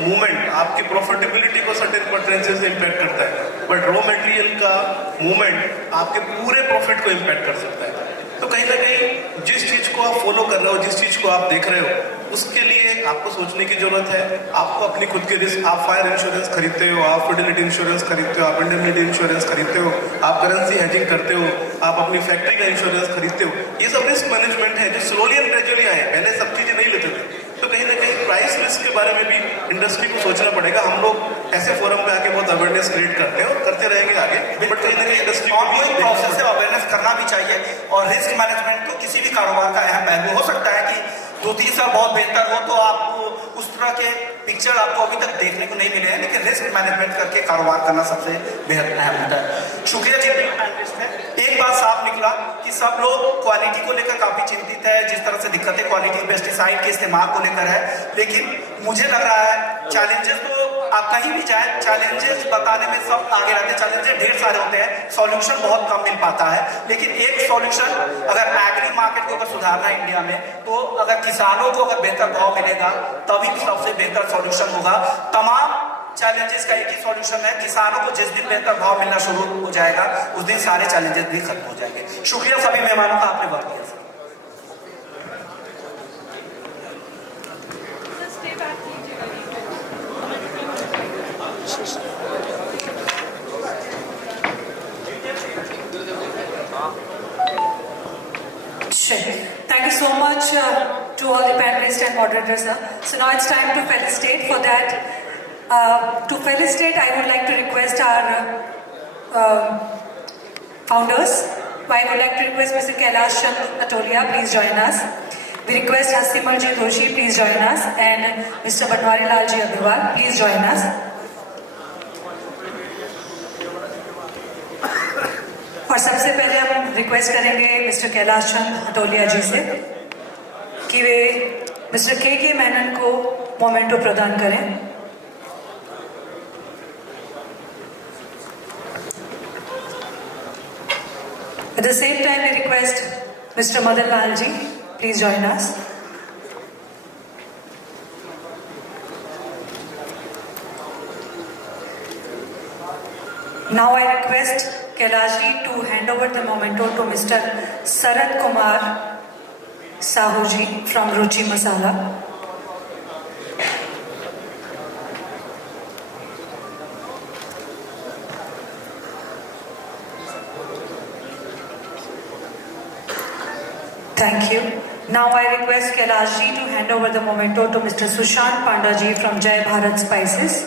मूवमेंट आपकी प्रॉफिटेबिलिटी को सर्टेन परसेंटेज से इम्पैक्ट करता है, बट रॉ मटेरियल का मूवमेंट आपके पूरे प्रॉफिट को इम्पैक्ट कर सकता है। तो कहीं ना कहीं जिस चीज को आप फॉलो कर रहे हो, जिस चीज को आप देख रहे हो, उसके लिए आपको सोचने की जरूरत है। आपको अपनी खुद के रिस्क, आप फायर इंश्योरेंस खरीदते हो, आप फिडेलिटी इंश्योरेंस खरीदते हो, आप इंडेमनिटी इंश्योरेंस खरीदते हो, आप करेंसी हेजिंग करते हो, आप अपनी फैक्ट्री का इंश्योरेंस खरीदते हो। ये सब रिस्क मैनेजमेंट है जो स्लोली एंड ग्रेजुअली आए, पहले सब चीजें नहीं लेते थे। तो कहीं ना कहीं प्राइस रिस्क के बारे में भी इंडस्ट्री को सोचना पड़ेगा। हम लोग ऐसे फोरम पे आके बहुत अवेयरनेस क्रिएट करते हैं और करते रहेंगे आगे, बट कहीं ना कहीं इंडस्ट्री प्रोसेस से अवेयरनेस करना भी चाहिए। और रिस्क मैनेजमेंट तो किसी भी कारोबार का अहम पहलू हो सकता है कि 2-3 साल बहुत बेहतर हो तो आपको उस तरह के पिक्चर आपको अभी तक देखने को नहीं मिले हैं, लेकिन रिस्क मैनेजमेंट करके कारोबार करना सबसे बेहद अहम होता है। शुक्रिया जी। एक बात साफ निकला कि सब लोग क्वालिटी को लेकर काफी चिंतित है, जिस तरह से दिक्कतें क्वालिटी पेस्टिसाइड के इस्तेमाल को लेकर है, लेकिन मुझे लग रहा है चैलेंजेस तो आप कहीं भी जाए, चैलेंजेस बताने में सब आगे रहते हैं। चैलेंजेस ढेर सारे होते हैं, सॉल्यूशन बहुत कम मिल पाता है, लेकिन एक सॉल्यूशन अगर एग्री मार्केट को अगर सुधारना है इंडिया में, तो अगर किसानों को अगर बेहतर भाव मिलेगा तभी सबसे बेहतर सॉल्यूशन होगा। तमाम चैलेंजेस का एक ही सॉल्यूशन है, किसानों को जिस दिन बेहतर भाव मिलना शुरू हो जाएगा उस दिन सारे चैलेंजेस भी खत्म हो जाएंगे। शुक्रिया सभी मेहमानों का, आपने वक्त दिया। Thank you so much to all the panelists and moderators. So now it's time to felicitate. For that, to felicitate, I would like to request our founders, I would like to request Mr. Kailash Chand Atolia, please join us. We request Hasimalji Doshi, please join us. And Mr. Banwari Lalji Agarwal, please join us. और सबसे पहले हम request करेंगे mister Kailash Chand Atolia जी से कि वे mister के मेनन को memento प्रदान करें. At the same time, we request Mr. Madan Lal ji, please join us. Now I request Kailash ji to hand over the memento to Mr. Sarat Kumar Sahu ji from Ruchi Masala. Thank you. Now I request Kailash ji to hand over the memento to Mr. Sushant Panda ji from Jai Bharat Spices.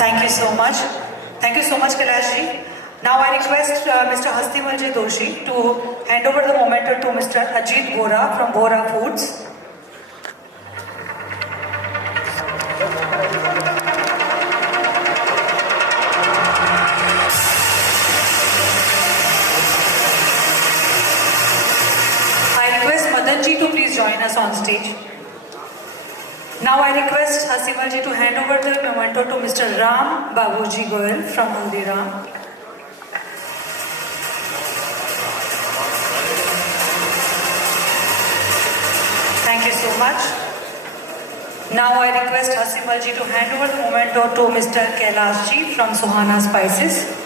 Thank you so much. Thank you so much, Kailash ji. Now I request Mr. Hasimalji Doshi to hand over the memento to Mr. Ajit Bora from Bora Foods. I request Madan ji to please join us on stage. Now I request Hasimalji to hand over the memento to Mr. Ram Babuji Goyal from Haldiram. Thank you so much. Now I request Hasimalji to hand over the memento to Mr. Kailash ji from Suhana Spices.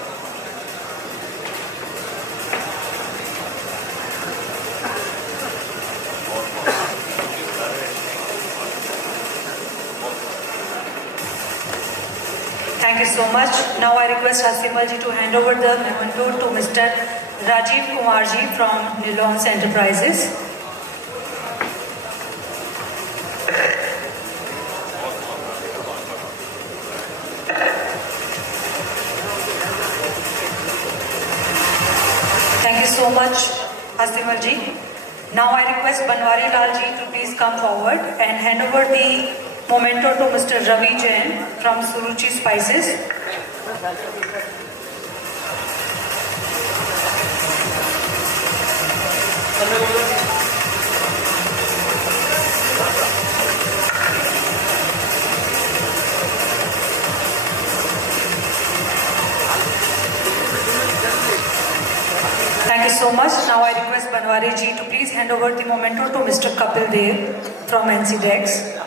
Thank you so much. Now I request Hasimalji to hand over the memento to Mr. Rajiv Kumar ji from Nilons Enterprises. Thank you so much, Hasimalji. Now I request Banwari Lal ji to please come forward and hand over the memento to Mr. Ravi Jain from Suruchi Spices. Thank you so much. Now I request Banwari ji to please hand over the memento to Mr. Kapil Dev from NCDEX.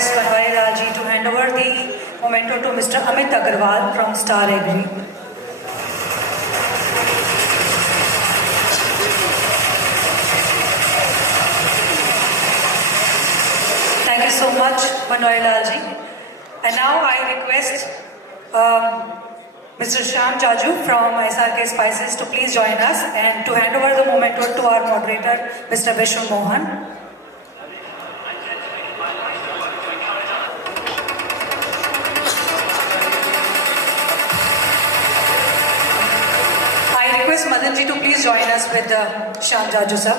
Banwari Lal ji to hand over the memento to Mr. Amit Agarwal from Star Agri. Thank you so much, Banwari Lal ji. And now I request Mr. Shyam Jaju from SRK Spices to please join us and to hand over the memento to our moderator, Mr. Vishnu Mohan. Madan ji to please join us with Shyam Jaju sir.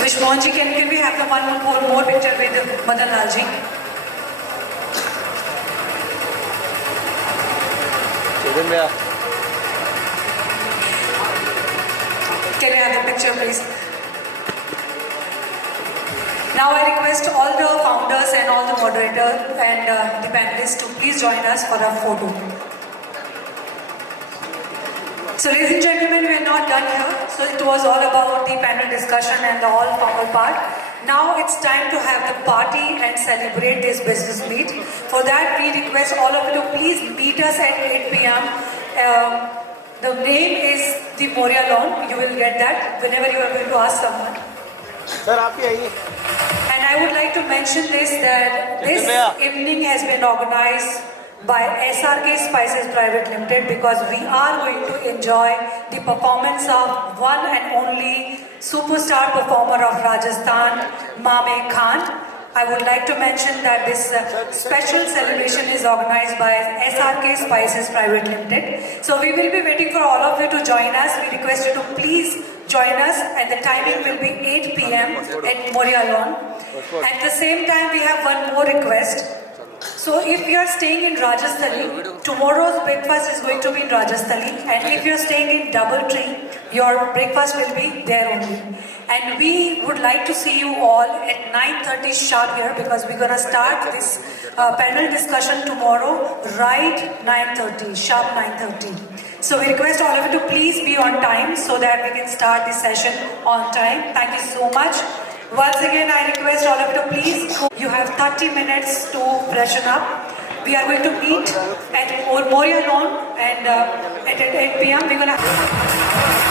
Vishmohan ji, can we have the one more picture with Madan Lal ji? Can we have the picture please? Now I request all the founders and all the moderators and the panelists to please join us for a photo. So ladies and gentlemen, we are not done here. So it was all about the panel discussion and the all formal part. Now it's time to have the party and celebrate this business meet. For that we request all of you to please meet us at 8 p.m. The name is the Moria Lawn. You will get that whenever you are going to ask someone. Sir आप ही आइए. And I would like to mention this, that this evening has been organized by SRK Spices Private Limited, because we are going to enjoy the performance of one and only superstar performer of Rajasthan, Mame Khan. I would like to mention that this special celebration is organized by SRK Spices Private Limited. So we will be waiting for all of you to join us. We request you to please join us, and the timing will be 8 p.m. at Moria Lawn. At the same time, we have one more request. So if you are staying in Rajasthani, tomorrow's breakfast is going to be in Rajasthani, and if you are staying in Doubletree, your breakfast will be there only. And we would like to see you all at 9:30 sharp here, because we're going to start this panel discussion tomorrow right 9:30, sharp 9:30. So we request all of you to please be on time so that we can start this session on time. Thank you so much. Once again, I request all of you to please, you have 30 minutes to freshen up. We are going to meet at Moria Lawn, and at 8 p.m. we're going to